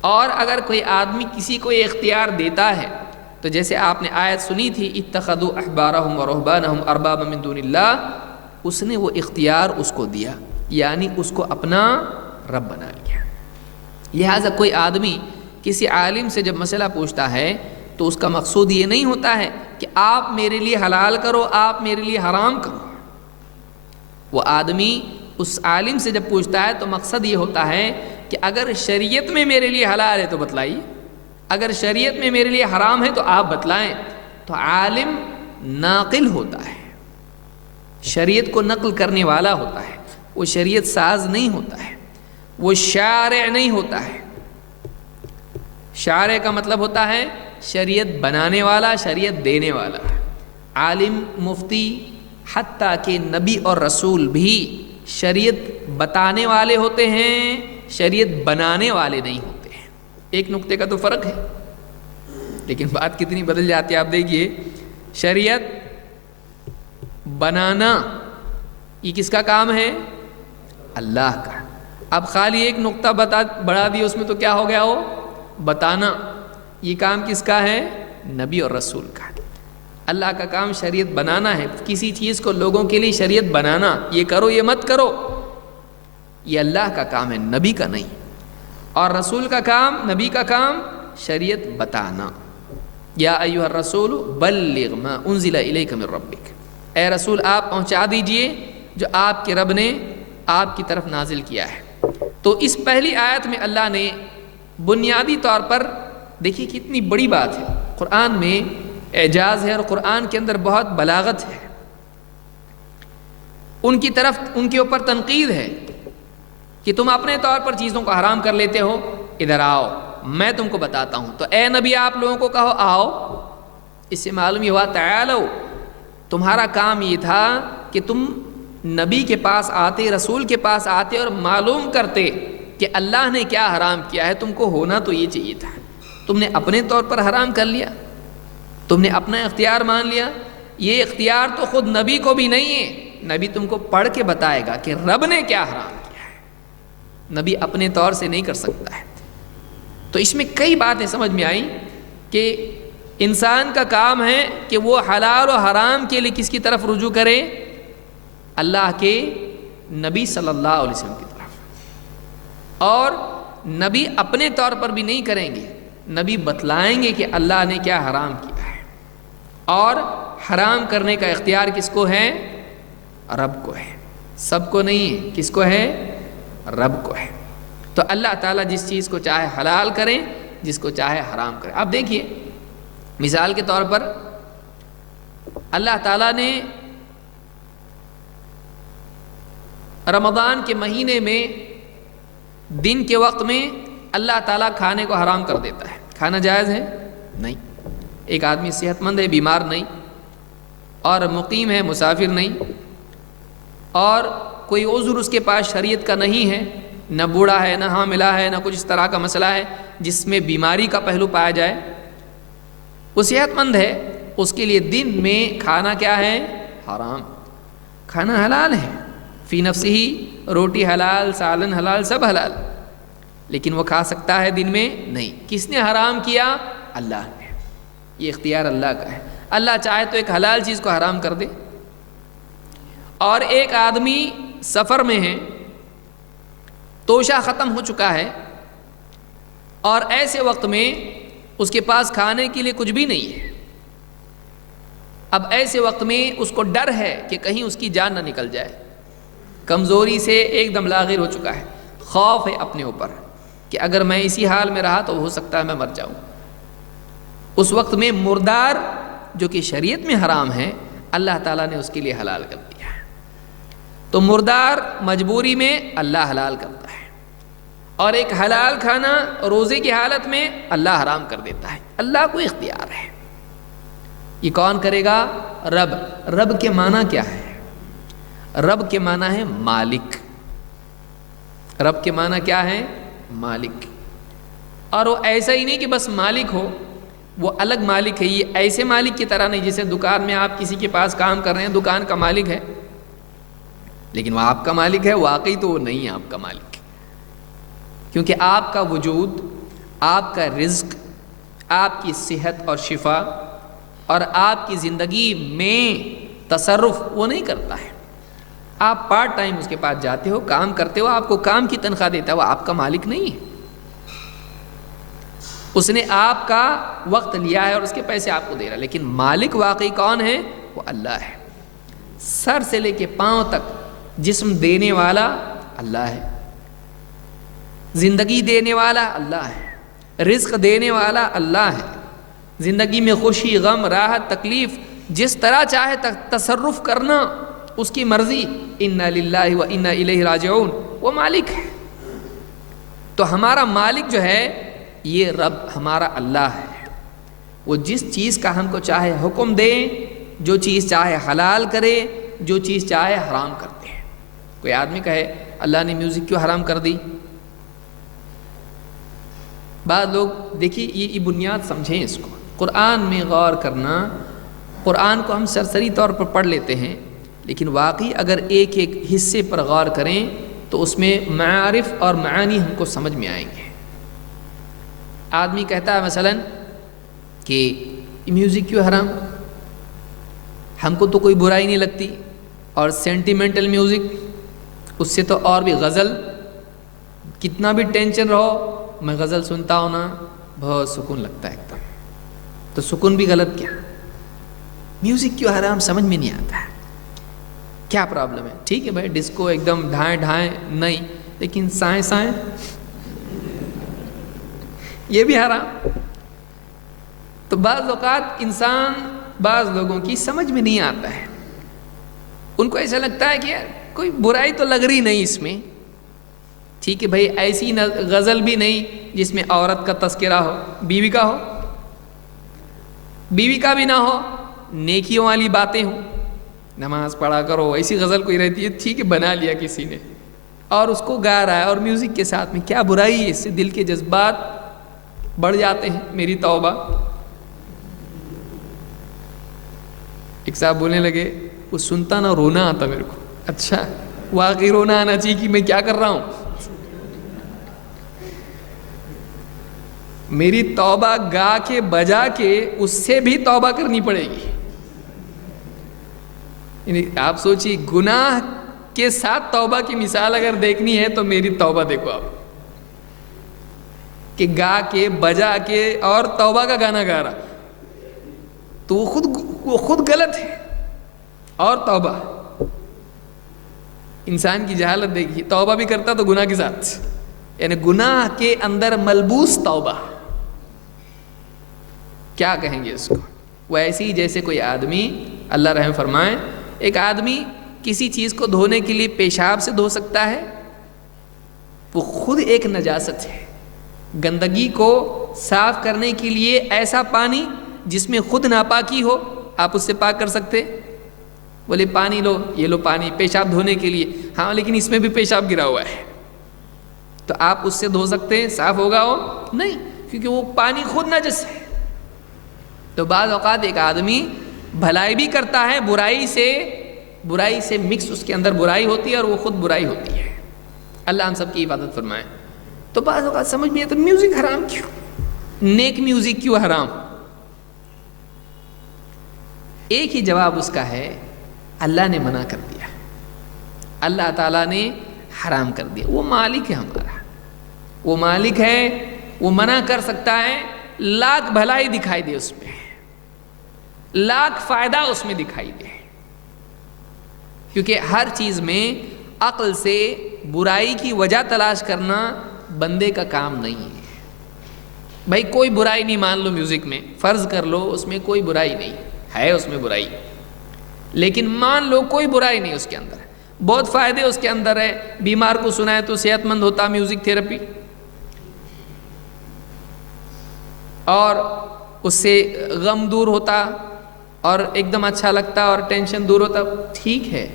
اور اگر کوئی آدمی کسی کو یہ اختیار دیتا ہے تو جیسے آپ نے آیت سنی تھی اتخذوا احبارهم ورهبانهم اربابا من دون اللہ، اس نے وہ اختیار اس کو دیا، یعنی اس کو اپنا رب بنا لیا۔ لہٰذا کوئی آدمی کسی عالم سے جب مسئلہ پوچھتا ہے تو اس کا مقصود یہ نہیں ہوتا ہے کہ آپ میرے لیے حلال کرو، آپ میرے لیے حرام کرو۔ وہ آدمی اس عالم سے جب پوچھتا ہے تو مقصد یہ ہوتا ہے کہ اگر شریعت میں میرے لیے حلال ہے تو بتلائیے، اگر شریعت میں میرے لیے حرام ہے تو آپ بتلائیں۔ تو عالم ناقل ہوتا ہے، شریعت کو نقل کرنے والا ہوتا ہے، وہ شریعت ساز نہیں ہوتا ہے، وہ شارع نہیں ہوتا ہے۔ شارع کا مطلب ہوتا ہے شریعت بنانے والا، شریعت دینے والا۔ عالم، مفتی، حتیٰ کہ نبی اور رسول بھی شریعت بتانے والے ہوتے ہیں، شریعت بنانے والے نہیں ہوتے ہیں۔ ایک نقطے کا تو فرق ہے، لیکن بات کتنی بدل جاتی ہے آپ دیکھیے۔ شریعت بنانا یہ کس کا کام ہے؟ اللہ کا۔ اب خالی ایک نقطہ بڑھا دیا اس میں تو کیا ہو گیا؟ وہ بتانا، یہ کام کس کا ہے؟ نبی اور رسول کا۔ اللہ کا کام شریعت بنانا ہے، کسی چیز کو لوگوں کے لیے شریعت بنانا، یہ کرو یہ مت کرو، یہ اللہ کا کام ہے، نبی کا نہیں۔ اور رسول کا کام، نبی کا کام شریعت بتانا۔ یا ایھا الرسول بلغ ما انزل الیک من ربک، اے رسول آپ پہنچا دیجئے جو آپ کے رب نے آپ کی طرف نازل کیا ہے۔ تو اس پہلی آیت میں اللہ نے بنیادی طور پر، دیکھیے کتنی بڑی بات ہے، قرآن میں اعجاز ہے اور قرآن کے اندر بہت بلاغت ہے، ان کی طرف ان کے اوپر تنقید ہے کہ تم اپنے طور پر چیزوں کو حرام کر لیتے ہو، ادھر آؤ میں تم کو بتاتا ہوں۔ تو اے نبی آپ لوگوں کو کہو آؤ، اس سے معلوم یہ ہوا تعالو، تمہارا کام یہ تھا کہ تم نبی کے پاس آتے، رسول کے پاس آتے اور معلوم کرتے کہ اللہ نے کیا حرام کیا ہے۔ تم کو ہونا تو یہ چاہیے تھا، تم نے اپنے طور پر حرام کر لیا، تم نے اپنا اختیار مان لیا۔ یہ اختیار تو خود نبی کو بھی نہیں ہے، نبی تم کو پڑھ کے بتائے گا کہ رب نے کیا حرام کیا ہے، نبی اپنے طور سے نہیں کر سکتا ہے۔ تو اس میں کئی باتیں سمجھ میں آئیں کہ انسان کا کام ہے کہ وہ حلال و حرام کے لیے کس کی طرف رجوع کرے؟ اللہ کے نبی صلی اللہ علیہ وسلم کی طرف، اور نبی اپنے طور پر بھی نہیں کریں گے، نبی بتلائیں گے کہ اللہ نے کیا حرام کیا ہے، اور حرام کرنے کا اختیار کس کو ہے؟ رب کو ہے، سب کو نہیں ہے، کس کو ہے؟ رب کو ہے۔ تو اللہ تعالیٰ جس چیز کو چاہے حلال کریں، جس کو چاہے حرام کریں۔ اب دیکھیے مثال کے طور پر اللہ تعالیٰ نے رمضان کے مہینے میں دن کے وقت میں اللہ تعالیٰ کھانے کو حرام کر دیتا ہے۔ کھانا جائز ہے؟ نہیں۔ ایک آدمی صحت مند ہے، بیمار نہیں، اور مقیم ہے، مسافر نہیں، اور کوئی عذر اس کے پاس شریعت کا نہیں ہے، نہ بوڑھا ہے، نہ حاملہ ہے، نہ کچھ اس طرح کا مسئلہ ہے جس میں بیماری کا پہلو پایا جائے، وہ صحت مند ہے، اس کے لیے دن میں کھانا کیا ہے؟ حرام۔ کھانا حلال ہے فی نفسہ ہی، روٹی حلال، سالن حلال، سب حلال، لیکن وہ کھا سکتا ہے دن میں نہیں۔ کس نے حرام کیا؟ اللہ نے۔ یہ اختیار اللہ کا ہے۔ اللہ چاہے تو ایک حلال چیز کو حرام کر دے۔ اور ایک آدمی سفر میں ہے، توشہ ختم ہو چکا ہے، اور ایسے وقت میں اس کے پاس کھانے کے لیے کچھ بھی نہیں ہے۔ اب ایسے وقت میں اس کو ڈر ہے کہ کہیں اس کی جان نہ نکل جائے، کمزوری سے ایک دم لاغر ہو چکا ہے، خوف ہے اپنے اوپر کہ اگر میں اسی حال میں رہا تو ہو سکتا ہے میں مر جاؤں۔ اس وقت میں مردار جو کہ شریعت میں حرام ہے، اللہ تعالیٰ نے اس کے لیے حلال کر دیا ہے۔ تو مردار مجبوری میں اللہ حلال کرتا ہے، اور ایک حلال کھانا روزے کی حالت میں اللہ حرام کر دیتا ہے۔ اللہ کو اختیار ہے۔ یہ کون کرے گا؟ رب۔ رب کے معنی کیا ہے؟ رب کے معنی ہے مالک۔ رب کے معنی کیا ہے؟ مالک۔ اور وہ ایسا ہی نہیں کہ بس مالک ہو، وہ الگ مالک ہے۔ یہ ایسے مالک کی طرح نہیں جیسے دکان میں آپ کسی کے پاس کام کر رہے ہیں، دکان کا مالک ہے لیکن وہ آپ کا مالک ہے، واقعی تو وہ نہیں ہے آپ کا مالک، کیونکہ آپ کا وجود، آپ کا رزق، آپ کی صحت اور شفا اور آپ کی زندگی میں تصرف وہ نہیں کرتا ہے۔ آپ پارٹ ٹائم اس کے پاس جاتے ہو، کام کرتے ہو، آپ کو کام کی تنخواہ دیتا ہے، وہ آپ کا مالک نہیں ہے۔ اس نے آپ کا وقت لیا ہے اور اس کے پیسے آپ کو دے رہا ہے، لیکن مالک واقعی کون ہے؟ وہ اللہ ہے۔ سر سے لے کے پاؤں تک جسم دینے والا اللہ ہے، زندگی دینے والا اللہ ہے، رزق دینے والا اللہ ہے، زندگی میں خوشی، غم، راحت، تکلیف جس طرح چاہے تصرف کرنا اس کی مرضی۔ انا للہ و انا الیہ راجعون، وہ مالک ہے۔ تو ہمارا مالک جو ہے یہ رب، ہمارا اللہ ہے۔ وہ جس چیز کا ہم کو چاہے حکم دے، جو چیز چاہے حلال کرے، جو چیز چاہے حرام کر دے۔ کوئی آدمی کہے اللہ نے میوزک کیوں حرام کر دی؟ بعض لوگ دیکھیے یہ بنیاد سمجھیں اس کو، قرآن میں غور کرنا، قرآن کو ہم سرسری طور پر پڑھ لیتے ہیں، لیکن واقعی اگر ایک ایک حصے پر غور کریں تو اس میں معارف اور معانی ہم کو سمجھ میں آئیں گے۔ آدمی کہتا ہے مثلا کہ میوزک کیوں حرام؟ ہم کو تو کوئی برائی نہیں لگتی، اور سینٹیمنٹل میوزک، اس سے تو اور بھی غزل، کتنا بھی ٹینشن رہو میں غزل سنتا ہوں نا، بہت سکون لگتا ہے ایک دم۔ تو سکون بھی غلط کیا؟ میوزک کیوں حرام سمجھ میں نہیں آتا ہے، کیا پرابلم ہے؟ ٹھیک ہے بھائی ڈسکو ایک دم ڈھائیں ڈھائیں نہیں، لیکن سائیں سائیں یہ بھی حرام۔ تو بعض اوقات انسان، بعض لوگوں کی سمجھ میں نہیں آتا ہے، ان کو ایسا لگتا ہے کہ یار کوئی برائی تو لگ رہی نہیں اس میں، ٹھیک ہے بھائی ایسی غزل بھی نہیں جس میں عورت کا تذکرہ ہو، بیوی کا ہو، بیوی کا بھی نہ ہو، نیکیوں والی باتیں ہوں، نماز پڑھا کرو، ایسی غزل کوئی رہتی ہے، ٹھیک ہے بنا لیا کسی نے اور اس کو گا رہا ہے، اور میوزک کے ساتھ میں کیا برائی ہے؟ اس سے دل کے جذبات بڑھ جاتے ہیں۔ میری توبہ۔ ایک صاحب بولنے لگے وہ سنتا نا رونا آتا میرے کو۔ اچھا واقعی رونا آنا چاہیے کہ میں کیا کر رہا ہوں؟ میری توبہ گا کے بجا کے اس سے بھی توبہ کرنی پڑے گی۔ یعنی آپ سوچیے گناہ کے ساتھ توبہ کی مثال اگر دیکھنی ہے تو میری توبہ دیکھو آپ، کہ گا کے بجا کے اور توبہ کا گانا گا رہا، تو وہ خود غلط ہے، اور توبہ انسان کی جہالت دیکھیے، توبہ بھی کرتا تو گناہ کے ساتھ، یعنی گناہ کے اندر ملبوس توبہ، کیا کہیں گے اس کو؟ وہ ایسی ہی جیسے کوئی آدمی، اللہ رحم فرمائے، ایک آدمی کسی چیز کو دھونے کے لیے پیشاب سے دھو سکتا ہے؟ وہ خود ایک نجاست ہے۔ گندگی کو صاف کرنے کے لیے ایسا پانی جس میں خود ناپاکی ہو، آپ اس سے پاک کر سکتے؟ بولے پانی لو، یہ لو پانی پیشاب دھونے کے لیے، ہاں لیکن اس میں بھی پیشاب گرا ہوا ہے، تو آپ اس سے دھو سکتے ہیں؟ صاف ہوگا وہ؟ نہیں، کیونکہ وہ پانی خود نجس ہے۔ تو بعض اوقات ایک آدمی بھلائی بھی کرتا ہے، برائی سے مکس اس کے اندر برائی ہوتی ہے اور وہ خود برائی ہوتی ہے۔ اللہ ہم سب کی عبادت فرمائے۔ تو بعض اوقات سمجھ میں آتا میوزک حرام کیوں؟ نیک میوزک کیوں حرام؟ ایک ہی جواب اس کا ہے، اللہ نے منع کر دیا، اللہ تعالیٰ نے حرام کر دیا۔ وہ مالک ہے ہمارا، وہ مالک ہے، وہ منع کر سکتا ہے، لاکھ بھلائی دکھائی دے اس میں، لاکھ فائدہ اس میں دکھائی دے، کیونکہ ہر چیز میں عقل سے برائی کی وجہ تلاش کرنا بندے کا کام نہیں ہے۔ بھائی کوئی برائی نہیں، مان لو میوزک میں، فرض کر لو اس میں کوئی برائی نہیں ہے، اس میں برائی، لیکن مان لو کوئی برائی نہیں اس کے اندر، بہت فائدے اس کے اندر ہے، بیمار کو سنائے تو صحت مند ہوتا میوزک تھراپی، اور اس سے غم دور ہوتا اور ایک دم اچھا لگتا اور ٹینشن دور ہوتا، ٹھیک ہے،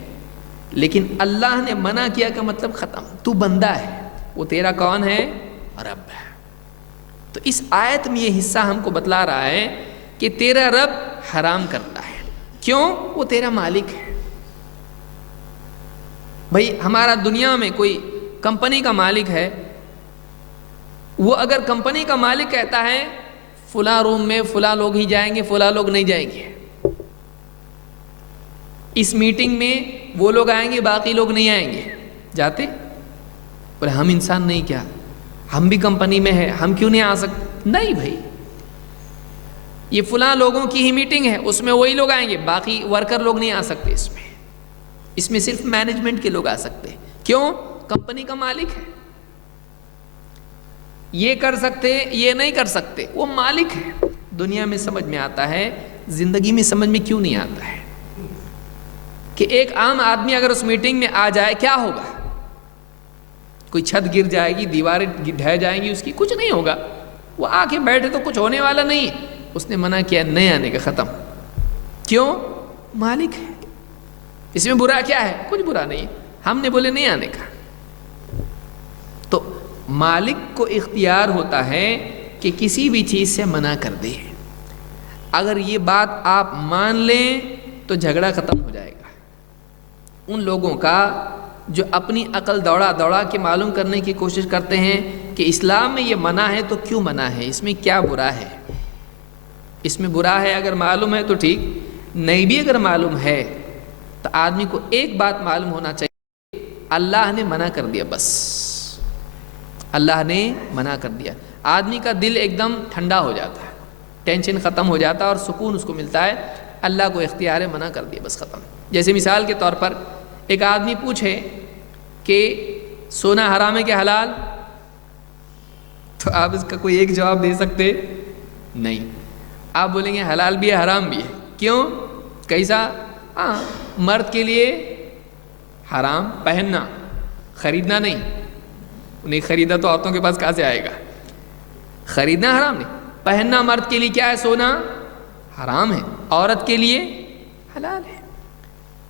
لیکن اللہ نے منع کیا کا مطلب ختم، تو بندہ ہے، وہ تیرا کون ہے؟ رب ہے۔ تو اس آیت میں یہ حصہ ہم کو بتلا رہا ہے کہ تیرا رب حرام کرتا ہے، کیوں؟ وہ تیرا مالک ہے۔ بھائی ہمارا دنیا میں کوئی کمپنی کا مالک ہے، وہ اگر کمپنی کا مالک کہتا ہے فلاں روم میں فلاں لوگ ہی جائیں گے، فلاں لوگ نہیں جائیں گے، اس میٹنگ میں وہ لوگ آئیں گے باقی لوگ نہیں آئیں گے، جاتے؟ بولے ہم انسان نہیں کیا؟ ہم بھی کمپنی میں ہیں، ہم کیوں نہیں آ سکتے؟ نہیں بھائی، یہ فلاں لوگوں کی ہی میٹنگ ہے، اس میں وہی لوگ آئیں گے، باقی ورکر لوگ نہیں آ سکتے، اس میں صرف مینجمنٹ کے لوگ آ سکتے ہیں۔ کیوں؟ کمپنی کا مالک ہے، یہ کر سکتے، یہ نہیں کر سکتے، وہ مالک ہے۔ دنیا میں سمجھ میں آتا ہے، زندگی میں سمجھ میں کیوں نہیں آتا ہے کہ ایک عام آدمی اگر اس میٹنگ میں آ جائے کیا ہوگا؟ کوئی چھت گر جائے گی، دیواریں ڈھہ جائیں گی، اس کی کچھ نہیں ہوگا، وہ آ کے بیٹھے تو کچھ ہونے والا نہیں، اس نے منع کیا نہیں آنے کا، ختم۔ کیوں؟ مالک ہے، اس میں برا کیا ہے؟ کچھ برا نہیں، ہم نے بولے نہیں آنے کا۔ تو مالک کو اختیار ہوتا ہے کہ کسی بھی چیز سے منع کر دے۔ اگر یہ بات آپ مان لیں تو جھگڑا ختم ہو جائے گا ان لوگوں کا جو اپنی عقل دوڑا دوڑا کے معلوم کرنے کی کوشش کرتے ہیں کہ اسلام میں یہ منع ہے تو کیوں منع ہے، اس میں کیا برا ہے۔ اس میں برا ہے اگر معلوم ہے تو ٹھیک، نہیں بھی اگر معلوم ہے تو آدمی کو ایک بات معلوم ہونا چاہیے، اللہ نے منع کر دیا، بس اللہ نے منع کر دیا، آدمی کا دل ایک دم ٹھنڈا ہو جاتا ہے، ٹینشن ختم ہو جاتا ہے اور سکون اس کو ملتا ہے، اللہ کو اختیار ہے، منع کر دیا، بس ختم۔ جیسے مثال کے طور پر ایک آدمی پوچھے کہ سونا حرام ہے کہ حلال، تو آپ اس کا کوئی ایک جواب دے سکتے نہیں، آپ بولیں گے حلال بھی ہے حرام بھی ہے۔ کیوں؟ کیسا؟ ہاں، مرد کے لیے حرام پہننا، خریدنا نہیں، نہیں خریدا تو عورتوں کے پاس کہاں سے آئے گا، خریدنا حرام نہیں، پہننا مرد کے لیے کیا ہے؟ سونا حرام ہے، عورت کے لیے حلال ہے۔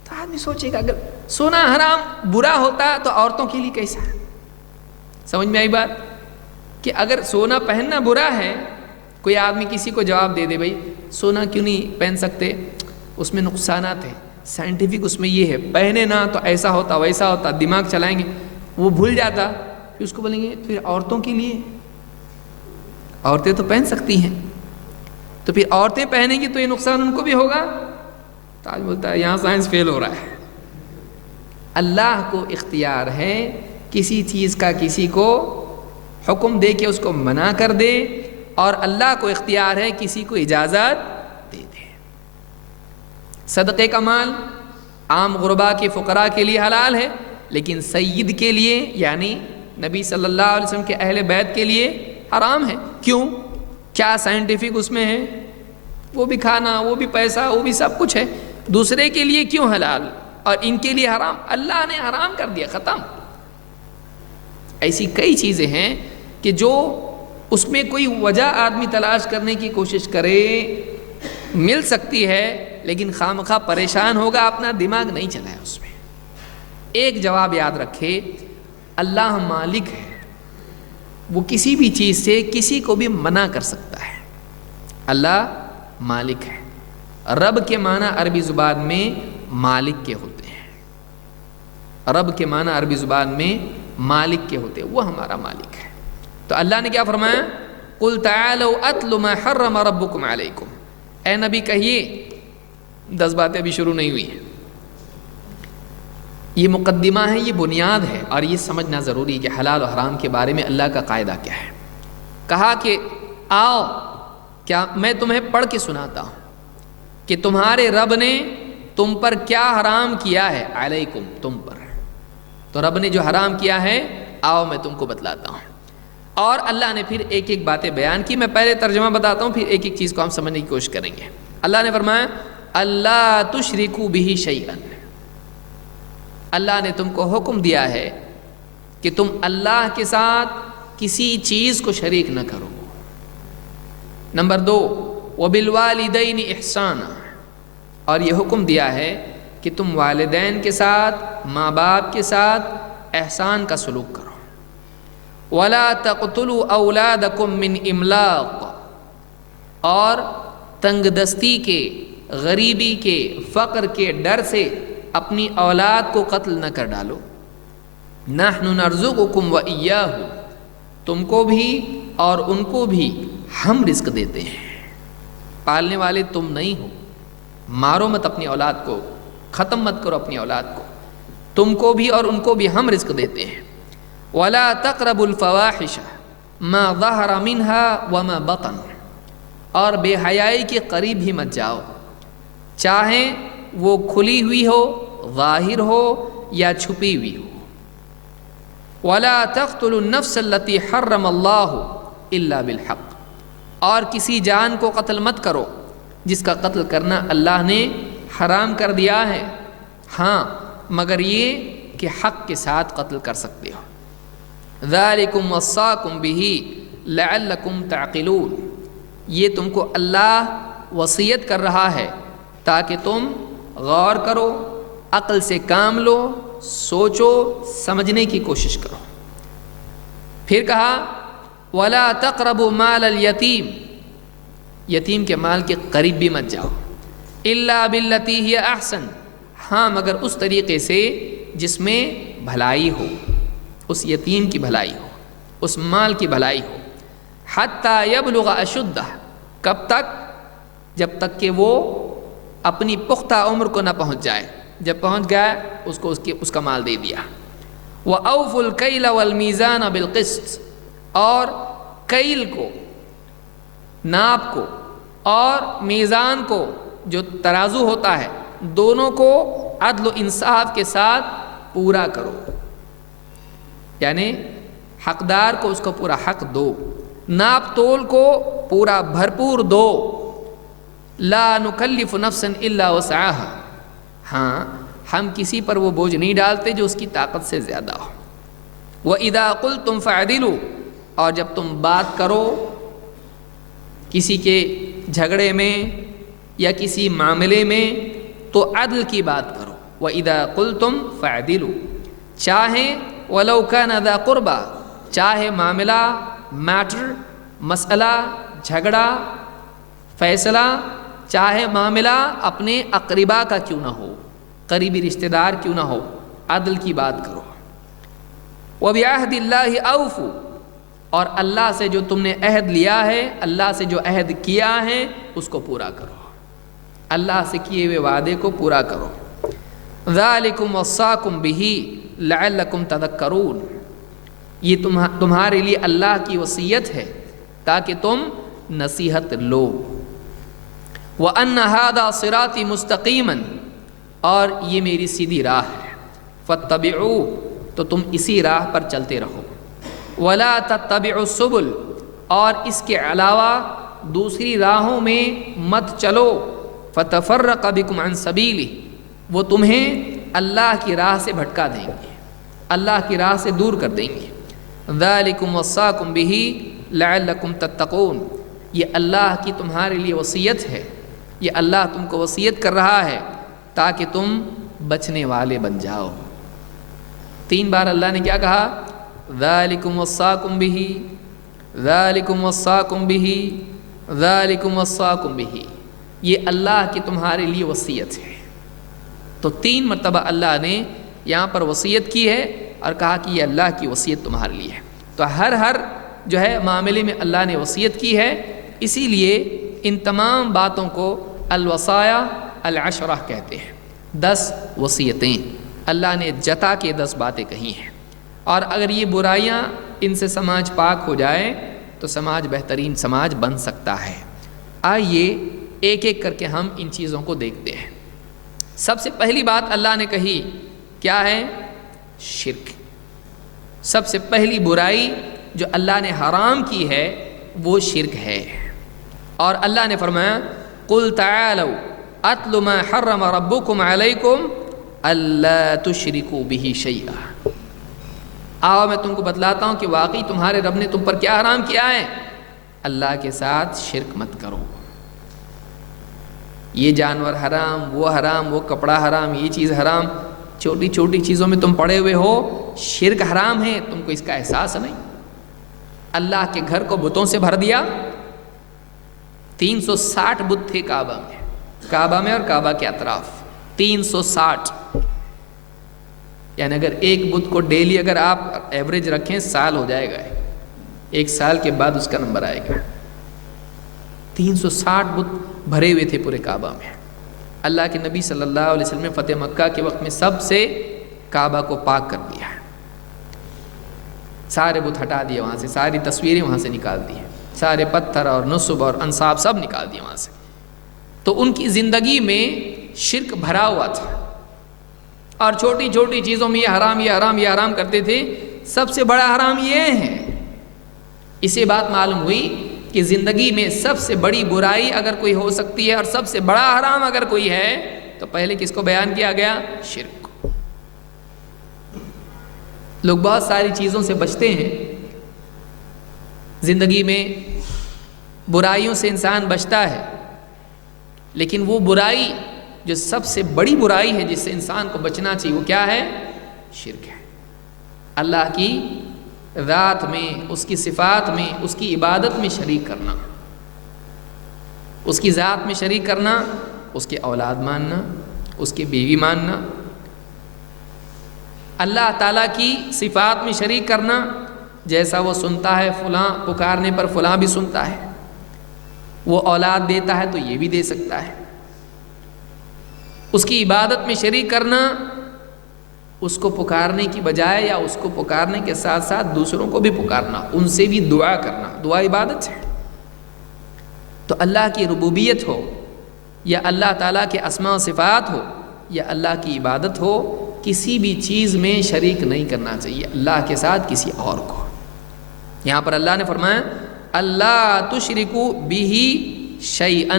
تو آدمی سوچے گا اگر سونا حرام برا ہوتا تو عورتوں کے لیے کیسا؟ سمجھ میں آئی بات؟ کہ اگر سونا پہننا برا ہے، کوئی آدمی کسی کو جواب دے دے بھائی سونا کیوں نہیں پہن سکتے، اس میں نقصانات ہیں، سائنٹیفک اس میں یہ ہے، پہنے نا تو ایسا ہوتا ویسا ہوتا، دماغ چلائیں گے، وہ بھول جاتا، پھر اس کو بولیں گے پھر عورتوں کے لیے، عورتیں تو پہن سکتی ہیں، تو پھر عورتیں پہنیں گی تو یہ نقصان ان کو بھی ہوگا، تو آج بولتا ہے یہاں سائنس فیل ہو رہا ہے، اللہ کو اختیار ہے کسی چیز کا کسی کو حکم دے کے اس کو منع کر دے، اور اللہ کو اختیار ہے کسی کو اجازت دے دے۔ صدقے کا مال عام غربا کے فقراء کے لیے حلال ہے، لیکن سید کے لیے یعنی نبی صلی اللہ علیہ وسلم کے اہل بیت کے لیے حرام ہے۔ کیوں؟ کیا سائنٹیفک اس میں ہے؟ وہ بھی کھانا، وہ بھی پیسہ، وہ بھی سب کچھ ہے، دوسرے کے لیے کیوں حلال اور ان کے لیے حرام؟ اللہ نے حرام کر دیا، ختم۔ ایسی کئی چیزیں ہیں کہ جو اس میں کوئی وجہ آدمی تلاش کرنے کی کوشش کرے مل سکتی ہے، لیکن خامخواہ پریشان ہوگا، اپنا دماغ نہیں چلائے اس میں۔ ایک جواب یاد رکھے، اللہ مالک ہے، وہ کسی بھی چیز سے کسی کو بھی منع کر سکتا ہے۔ اللہ مالک ہے۔ رب کے معنی عربی زبان میں مالک کے ہوتے ہیں، رب کے معنی عربی زبان میں مالک کے ہوتے ہیں، وہ ہمارا مالک ہے۔ تو اللہ نے کیا فرمایا؟ قُلْ تَعَالَوْا أَتْلُ مَا حَرَّمَ رَبُّكُمْ عَلَيْكُمْ، اے نبی کہیے، 10 باتیں ابھی شروع نہیں ہوئی ہیں، یہ مقدمہ ہے، یہ بنیاد ہے، اور یہ سمجھنا ضروری ہے کہ حلال و حرام کے بارے میں اللہ کا قاعدہ کیا ہے۔ کہا کہ آؤ، کیا میں تمہیں پڑھ کے سناتا ہوں کہ تمہارے رب نے تم پر کیا حرام کیا ہے، علیکم، تم پر۔ تو رب نے جو حرام کیا ہے، آؤ میں تم کو بتلاتا ہوں۔ اور اللہ نے پھر ایک ایک باتیں بیان کی، میں پہلے ترجمہ بتاتا ہوں، پھر ایک ایک چیز کو ہم سمجھنے کی کوشش کریں گے۔ اللہ نے فرمایا اللہ تشرکوا بہ شیئا، اللہ نے تم کو حکم دیا ہے کہ تم اللہ کے ساتھ کسی چیز کو شریک نہ کرو۔ نمبر 2 وبالوالدین احسانا، اور یہ حکم دیا ہے کہ تم والدین کے ساتھ، ماں باپ کے ساتھ احسان کا سلوک کرو۔ ولا تقتلوا اولادکم من املاق، اور تنگ دستی کے، غریبی کے، فقر کے ڈر سے اپنی اولاد کو قتل نہ کر ڈالو۔ نحن نرزقکم وإیاہم، تم کو بھی اور ان کو بھی ہم رزق دیتے ہیں، پالنے والے تم نہیں ہو۔ مارو مت اپنی اولاد کو، ختم مت کرو اپنی اولاد کو، تم کو بھی اور ان کو بھی ہم رزق دیتے ہیں۔ ولا تقربوا الفواحش ما ظہر منها وما بطن، اور بے حیائی کے قریب ہی مت جاؤ، چاہے وہ کھلی ہوئی ہو، ظاہر ہو یا چھپی ہوئی ہو۔ ولا تقتلوا النفس التي حرم الله الا بالحق، اور کسی جان کو قتل مت کرو جس کا قتل کرنا اللہ نے حرام کر دیا ہے، ہاں مگر یہ کہ حق کے ساتھ قتل کر سکتے ہو۔ ذالکم وصاکم بہ لعلکم تعقلون، یہ تم کو اللہ وصیت کر رہا ہے تاکہ تم غور کرو، عقل سے کام لو، سوچو، سمجھنے کی کوشش کرو۔ پھر کہا ولا تقربوا مال الیتیم، یتیم کے مال کے قریب بھی مت جاؤ، الا باللتی ہی احسن، ہاں مگر اس طریقے سے جس میں بھلائی ہو، اس یتیم کی بھلائی ہو، اس مال کی بھلائی ہو۔ حتی یبلغ اشدہ، کب تک؟ جب تک کہ وہ اپنی پختہ عمر کو نہ پہنچ جائے، جب پہنچ گیا اس کو اس کا مال دے دیا۔ وَأَوْفُوا الْكَيْلَ وَالْمِيزَانَ بِالْقِسْطِ، اور کیل کو، ناپ کو، اور میزان کو، جو ترازو ہوتا ہے، دونوں کو عدل و انصاف کے ساتھ پورا کرو، یعنی حقدار کو اس کو پورا حق دو، ناپ تول کو پورا بھرپور دو۔ لا نکلف نفسا الا وسعها، ہاں ہم کسی پر وہ بوجھ نہیں ڈالتے جو اس کی طاقت سے زیادہ ہو۔ وَإِذَا قُلْتُمْ فَعْدِلُوا، اور جب تم بات کرو کسی کے جھگڑے میں یا کسی معاملے میں تو عدل کی بات کرو۔ وَإِذَا قُلْتُمْ فَعْدِلُوا، چاہے وَلَوْ كَانَ ذَا قُرْبَى، چاہے معاملہ، میٹر، مسئلہ، جھگڑا، فیصلہ، چاہے معاملہ اپنے اقربا کا کیوں نہ ہو، قریبی رشتہ دار کیوں نہ ہو، عدل کی بات کرو۔ وَبِعَهْدِ اللَّهِ أَوْفُوا، اور اللہ سے جو تم نے عہد لیا ہے، اللہ سے جو عہد کیا ہے اس کو پورا کرو، اللہ سے کیے ہوئے وعدے کو پورا کرو۔ ذالکم وصاکم بہ لعلکم تذکرون، یہ تمہارے لیے اللہ کی وصیت ہے تاکہ تم نصیحت لو۔ وَأَنَّ هَذَا صِرَاطِي مُسْتَقِيمًا، اور یہ میری سیدھی راہ ہے، فَاتَّبِعُوا، تو تم اسی راہ پر چلتے رہو، وَلَا تَتَّبِعُوا السُّبُلَ، اور اس کے علاوہ دوسری راہوں میں مت چلو، فَتَفَرَّقَ بِكُمْ عَنْ سَبِيلِهِ، وہ تمہیں اللہ کی راہ سے بھٹکا دیں گے، اللہ کی راہ سے دور کر دیں گے۔ ذَلِكُمْ وَصَّاكُمْ بِهِ لَعَلَّكُمْ تَتَّقُونَ، یہ اللہ کی تمہارے لیے وصیت ہے، یہ اللہ تم کو وصیت کر رہا ہے تاکہ تم بچنے والے بن جاؤ۔ 3 بار اللہ نے کیا کہا؟ ذَلِكُمْ وَصَّاكُمْ بِهِ، ذَلِكُمْ وَصَّاكُمْ بِهِ، ذَلِكُمْ وَصَّاكُمْ بِهِ، یہ اللہ کی تمہارے لیے وصیت ہے۔ تو 3 مرتبہ اللہ نے یہاں پر وصیت کی ہے اور کہا کہ یہ اللہ کی وصیت تمہارے لیے ہے۔ تو ہر جو ہے معاملے میں اللہ نے وصیت کی ہے، اسی لیے ان تمام باتوں کو الوصایا العشرہ کہتے ہیں، 10 وصیتیں اللہ نے جتا کے 10 باتیں کہی ہیں، اور اگر یہ برائیاں ان سے سماج پاک ہو جائے تو سماج بہترین سماج بن سکتا ہے۔ آئیے ایک ایک کر کے ہم ان چیزوں کو دیکھتے ہیں۔ سب سے پہلی بات اللہ نے کہی کیا ہے؟ شرک۔ سب سے پہلی برائی جو اللہ نے حرام کی ہے وہ شرک ہے، اور اللہ نے فرمایا قُلْ تَعَالَوْا أَتْلُ مَا حَرَّمَ رَبُّكُمْ عَلَيْكُمْ أَلَّا تُشْرِكُوا بِهِ شَيْئًا، آؤ میں تم کو بتلاتا ہوں کہ واقعی تمہارے رب نے تم پر کیا حرام کیا ہے۔ اللہ کے ساتھ شرک مت کرو، یہ جانور حرام، وہ کپڑا حرام، یہ چیز حرام، چھوٹی چھوٹی چیزوں میں تم پڑے ہوئے ہو، شرک حرام ہے، تم کو اس کا احساس نہیں۔ اللہ کے گھر کو بتوں سے بھر دیا، 360 بت تھے کعبہ میں اور کعبہ کے اطراف 360، یعنی اگر ایک بت کو ڈیلی اگر آپ ایوریج رکھیں سال ہو جائے گا، 1 سال کے بعد اس کا نمبر آئے گا۔ 360 بت بھرے ہوئے تھے پورے کعبہ میں۔ اللہ کے نبی صلی اللہ علیہ وسلم نے فتح مکہ کے وقت میں سب سے کعبہ کو پاک کر دیا، سارے بت ہٹا دیے وہاں سے، ساری تصویریں وہاں سے نکال دی، سارے پتھر اور نصب اور انصاب سب نکال دیے وہاں سے۔ تو ان کی زندگی میں شرک بھرا ہوا تھا، اور چھوٹی چھوٹی چیزوں میں یہ حرام کرتے تھے۔ سب سے بڑا حرام یہ ہے، اسے بات معلوم ہوئی کہ زندگی میں سب سے بڑی برائی اگر کوئی ہو سکتی ہے اور سب سے بڑا حرام اگر کوئی ہے تو پہلے کس کو بیان کیا گیا؟ شرک۔ لوگ بہت ساری چیزوں سے بچتے ہیں، زندگی میں برائیوں سے انسان بچتا ہے، لیکن وہ برائی جو سب سے بڑی برائی ہے جس سے انسان کو بچنا چاہیے وہ کیا ہے؟ شرک ہے۔ اللہ کی ذات میں، اس کی صفات میں، اس کی عبادت میں شریک کرنا، اس کی ذات میں شریک کرنا، اس کے اولاد ماننا، اس کی بیوی ماننا، اللہ تعالیٰ کی صفات میں شریک کرنا، جیسا وہ سنتا ہے فلاں پکارنے پر فلاں بھی سنتا ہے، وہ اولاد دیتا ہے تو یہ بھی دے سکتا ہے، اس کی عبادت میں شریک کرنا، اس کو پکارنے کی بجائے یا اس کو پکارنے کے ساتھ ساتھ دوسروں کو بھی پکارنا، ان سے بھی دعا کرنا، دعا عبادت ہے۔ تو اللہ کی ربوبیت ہو یا اللہ تعالیٰ کے اسماء و صفات ہو یا اللہ کی عبادت ہو، کسی بھی چیز میں شریک نہیں کرنا چاہیے اللہ کے ساتھ کسی اور کو۔ یہاں پر اللہ نے فرمایا اللہ تشرکوا بہ شیئا،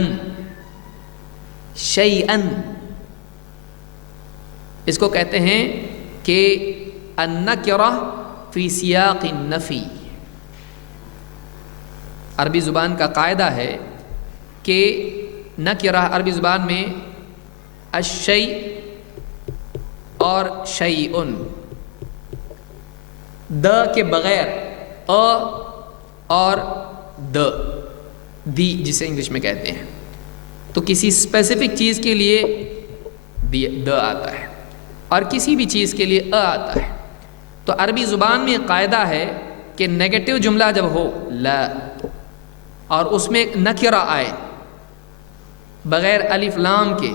شیئا اس کو کہتے ہیں کہ النکرہ فی سیاق النفی۔ عربی زبان کا قاعدہ ہے کہ نکرہ عربی زبان میں الشیء اور شیئن، د کے بغیر اور دی جسے انگلش میں کہتے ہیں، تو کسی اسپیسیفک چیز کے لیے د آتا ہے اور کسی بھی چیز کے لیے آتا ہے۔ تو عربی زبان میں قاعدہ ہے کہ نیگیٹو جملہ جب ہو لا اور اس میں نکرہ آئے بغیر الف لام کے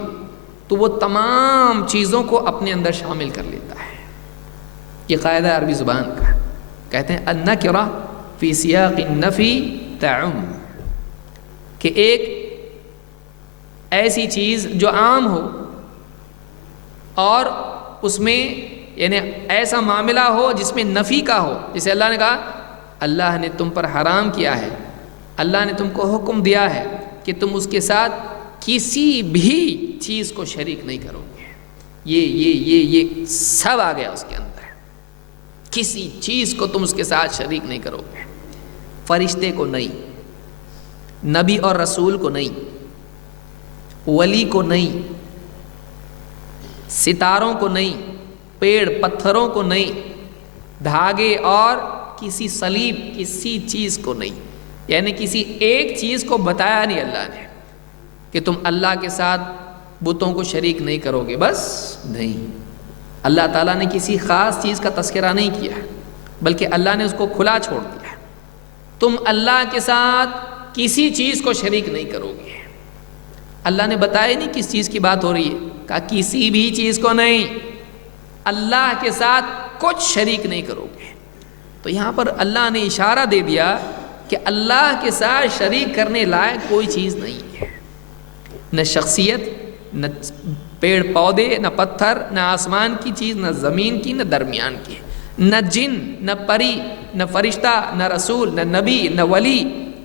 تو وہ تمام چیزوں کو اپنے اندر شامل کر لیتا ہے۔ یہ قاعدہ عربی زبان کا، کہتے ہیں النکرہ فی سیاق النفی تعم، کہ ایک ایسی چیز جو عام ہو اور اس میں یعنی ایسا معاملہ ہو جس میں نفی کا ہو، جسے اللہ نے کہا اللہ نے تم پر حرام کیا ہے، اللہ نے تم کو حکم دیا ہے کہ تم اس کے ساتھ کسی بھی چیز کو شریک نہیں کرو گے، یہ سب آ گیا اس کے اندر، کسی چیز کو تم اس کے ساتھ شریک نہیں کرو گے، فرشتے کو نہیں، نبی اور رسول کو نہیں، ولی کو نہیں، ستاروں کو نہیں، پیڑ پتھروں کو نہیں، دھاگے اور کسی صلیب کسی چیز کو نہیں، یعنی کسی ایک چیز کو بتایا نہیں اللہ نے کہ تم اللہ کے ساتھ بتوں کو شریک نہیں کرو گے، بس نہیں، اللہ تعالیٰ نے کسی خاص چیز کا تذکرہ نہیں کیا بلکہ اللہ نے اس کو کھلا چھوڑ دیا، تم اللہ کے ساتھ کسی چیز کو شریک نہیں کرو گے۔ اللہ نے بتایا نہیں کس چیز کی بات ہو رہی ہے، کہا کسی بھی چیز کو نہیں، اللہ کے ساتھ کچھ شریک نہیں کرو گے۔ تو یہاں پر اللہ نے اشارہ دے دیا کہ اللہ کے ساتھ شریک کرنے لائق کوئی چیز نہیں ہے، نہ شخصیت، نہ پیڑ پودے، نہ پتھر، نہ آسمان کی چیز، نہ زمین کی، نہ درمیان کی، نہ جن، نہ پری، نہ فرشتہ، نہ رسول، نہ نبی، نہ ولی،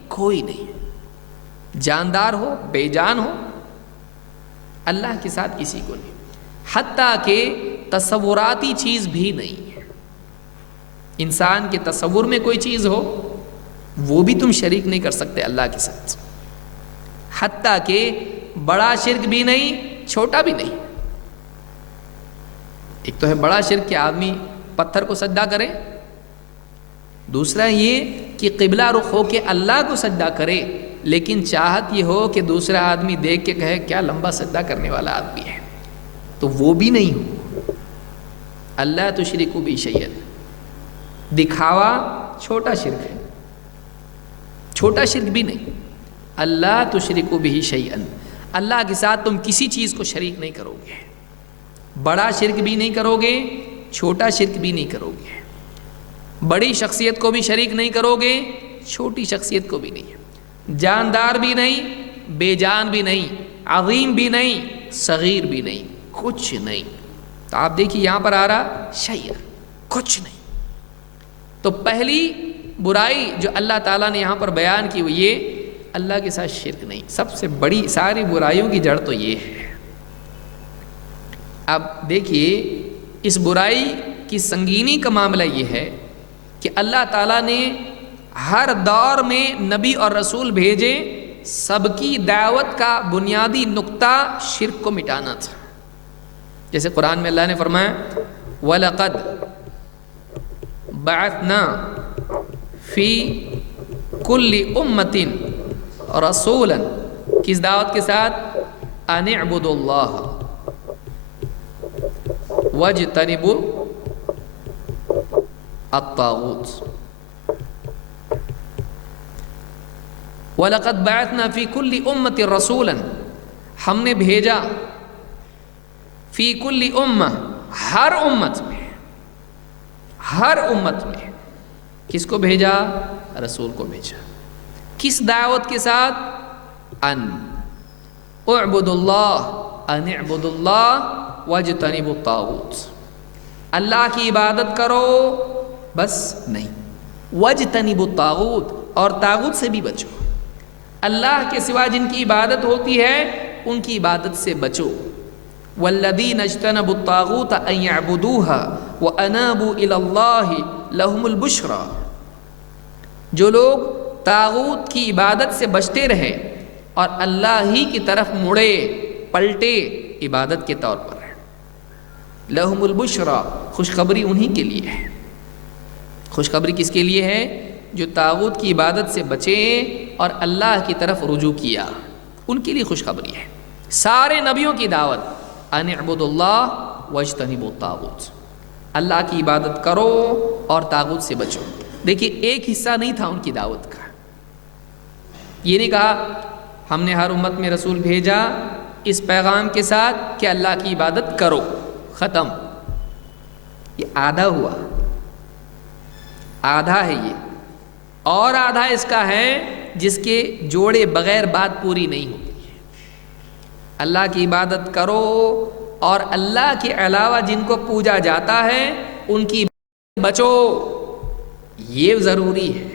کوئی نہیں، جاندار ہو بے جان ہو، اللہ کے ساتھ کسی کو نہیں، حتیٰ کہ تصوراتی چیز بھی نہیں ہے، انسان کے تصور میں کوئی چیز ہو وہ بھی تم شریک نہیں کر سکتے اللہ کے ساتھ، حتیٰ کہ بڑا شرک بھی نہیں چھوٹا بھی نہیں۔ ایک تو ہے بڑا شرک کہ آدمی پتھر کو سجدہ کرے، دوسرا یہ کہ قبلہ رخ ہو کے اللہ کو سجدہ کرے، لیکن چاہت یہ ہو کہ دوسرا آدمی دیکھ کے کہے کیا لمبا سجدہ کرنے والا آدمی ہے، تو وہ بھی نہیں ہو۔ اللہ تشرکوا بی شیئا، دکھاوا چھوٹا شرک ہے، چھوٹا شرک بھی نہیں، اللہ تشرکوا بہ شیئا، اللہ کے ساتھ تم کسی چیز کو شریک نہیں کرو گے، بڑا شرک بھی نہیں کرو گے، چھوٹا شرک بھی نہیں کرو گے، بڑی شخصیت کو بھی شریک نہیں کرو گے، چھوٹی شخصیت کو بھی نہیں، جاندار بھی نہیں، بے جان بھی نہیں، عظیم بھی نہیں، صغیر بھی نہیں، کچھ نہیں۔ تو آپ دیکھیے یہاں پر آ رہا شیء، کچھ نہیں۔ تو پہلی برائی جو اللہ تعالیٰ نے یہاں پر بیان کی وہ یہ اللہ کے ساتھ شرک نہیں، سب سے بڑی ساری برائیوں کی جڑ تو یہ ہے۔ اب دیکھیے اس برائی کی سنگینی کا معاملہ یہ ہے کہ اللہ تعالیٰ نے ہر دور میں نبی اور رسول بھیجے، سب کی دعوت کا بنیادی نقطہ شرک کو مٹانا تھا۔ جیسے قرآن میں اللہ نے فرمایا وَلَقَدْ بَعَثْنَا فِي كُلِّ أُمَّةٍ رَسُولًا، کس دعوت کے ساتھ؟ أَنِ اعْبُدُوا اللَّهَ وَاجْتَنِبُوا الطَّاغُوتَ۔ وَلَقَدْ بَعَثْنَا فِي كُلِّ أُمَّةٍ رَسُولًا، ہم نے بھیجا فی کل امہ، ہر امت میں، ہر امت میں کس کو بھیجا؟ رسول کو بھیجا، کس دعوت کے ساتھ؟ ان اعبدوا اللہ، ان اعبدوا اللہ واجتنبوا الطاغوت، اللہ کی عبادت کرو بس نہیں، واجتنبوا الطاغوت، اور طاغوت سے بھی بچو، اللہ کے سوا جن کی عبادت ہوتی ہے ان کی عبادت سے بچو۔ والذین اجتنبوا الطاغوت ان یعبدوها وانابوا الی اللہ لهم البشری، جو لوگ طاغوت کی عبادت سے بچتے رہے اور اللہ ہی کی طرف مڑے پلٹے عبادت کے طور پر، لهم البشری، خوشخبری انہی کے لیے ہے۔ خوشخبری کس کے لیے ہے؟ جو طاغوت کی عبادت سے بچے اور اللہ کی طرف رجوع کیا، ان کے لیے خوشخبری ہے۔ سارے نبیوں کی دعوت ان اعبدوا اللہ واجتنبوا الطاغوت، اللہ کی عبادت کرو اور طاغوت سے بچو۔ دیکھیے ایک حصہ نہیں تھا ان کی دعوت کا، یہ نہیں کہا ہم نے ہر امت میں رسول بھیجا اس پیغام کے ساتھ کہ اللہ کی عبادت کرو، ختم۔ یہ آدھا ہوا، آدھا ہے یہ، اور آدھا اس کا ہے جس کے جوڑے بغیر بات پوری نہیں ہوتی ہے۔ اللہ کی عبادت کرو اور اللہ کے علاوہ جن کو پوجا جاتا ہے ان کی بچو، یہ ضروری ہے۔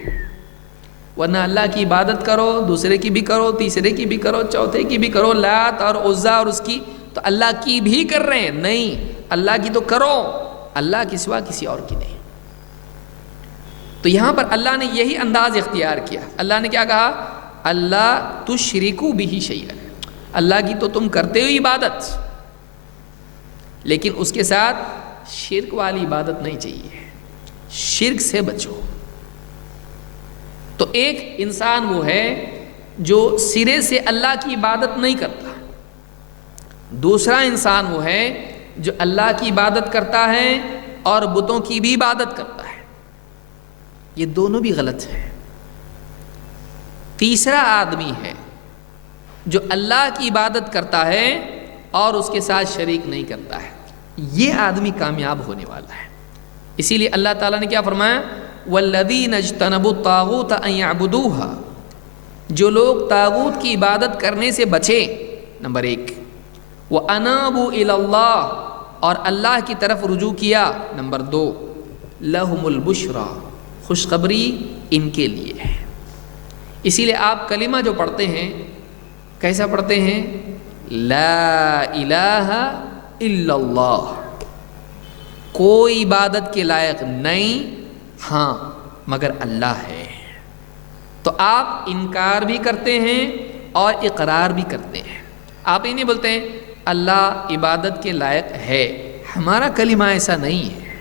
ورنہ اللہ کی عبادت کرو، دوسرے کی بھی کرو، تیسرے کی بھی کرو، چوتھے کی بھی کرو، لات اور عزا اور اس کی، تو اللہ کی بھی کر رہے ہیں، نہیں، اللہ کی تو کرو، اللہ کے سوا کسی اور کی نہیں۔ تو یہاں پر اللہ نے یہی انداز اختیار کیا۔ اللہ نے کیا کہا؟ اللہ تشرکوا بہ شیئا، اللہ کی تو تم کرتے ہو عبادت، لیکن اس کے ساتھ شرک والی عبادت نہیں چاہیے، شرک سے بچو۔ تو ایک انسان وہ ہے جو سرے سے اللہ کی عبادت نہیں کرتا، دوسرا انسان وہ ہے جو اللہ کی عبادت کرتا ہے اور بتوں کی بھی عبادت کرتا ہے، یہ دونوں بھی غلط ہیں۔ تیسرا آدمی ہے جو اللہ کی عبادت کرتا ہے اور اس کے ساتھ شریک نہیں کرتا ہے، یہ آدمی کامیاب ہونے والا ہے۔ اسی لیے اللہ تعالیٰ نے کیا فرمایا؟ وَالَّذِينَ اجْتَنَبُوا الطَّاغُوتَ أَن يَعْبُدُوهَا، جو لوگ طاغوت کی عبادت کرنے سے بچے، نمبر 1، وَأَنَابُوا إِلَى اللَّهِ، اور اللہ کی طرف رجوع کیا، نمبر 2، لَهُمُ الْبُشْرَى، خوشخبری ان کے لیے ہے۔ اسی لیے آپ کلمہ جو پڑھتے ہیں کیسا پڑھتے ہیں؟ لا الہ الا اللہ، کوئی عبادت کے لائق نہیں ہاں مگر اللہ ہے۔ تو آپ انکار بھی کرتے ہیں اور اقرار بھی کرتے ہیں۔ آپ یہ نہیں بولتے ہیں اللہ عبادت کے لائق ہے، ہمارا کلمہ ایسا نہیں ہے،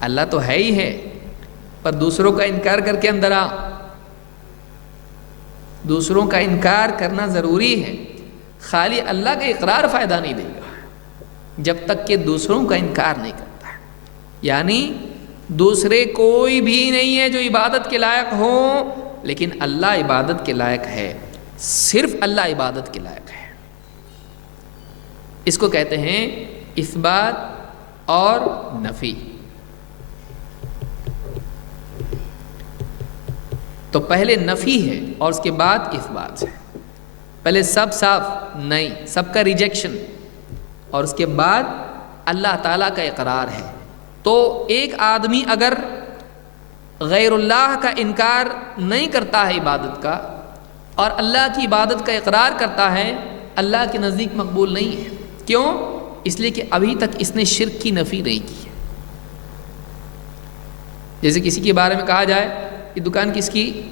اللہ تو ہے ہی ہے، پر دوسروں کا انکار کر کے اندر آ۔ دوسروں کا انکار کرنا ضروری ہے، خالی اللہ کا اقرار فائدہ نہیں دے گا جب تک کہ دوسروں کا انکار نہیں کرتا۔ یعنی دوسرے کوئی بھی نہیں ہے جو عبادت کے لائق ہو، لیکن اللہ عبادت کے لائق ہے، صرف اللہ عبادت کے لائق ہے۔ اس کو کہتے ہیں اثبات اور نفی۔ تو پہلے نفی ہے اور اس کے بعد اثبات ہے، پہلے سب صاف نہیں، سب کا ریجیکشن، اور اس کے بعد اللہ تعالیٰ کا اقرار ہے۔ تو ایک آدمی اگر غیر اللہ کا انکار نہیں کرتا ہے عبادت کا اور اللہ کی عبادت کا اقرار کرتا ہے، اللہ کے نزدیک مقبول نہیں ہے۔ کیوں؟ اس لیے کہ ابھی تک اس نے شرک کی نفی نہیں کی۔ جیسے کسی کے بارے میں کہا جائے کہ دکان کس کی؟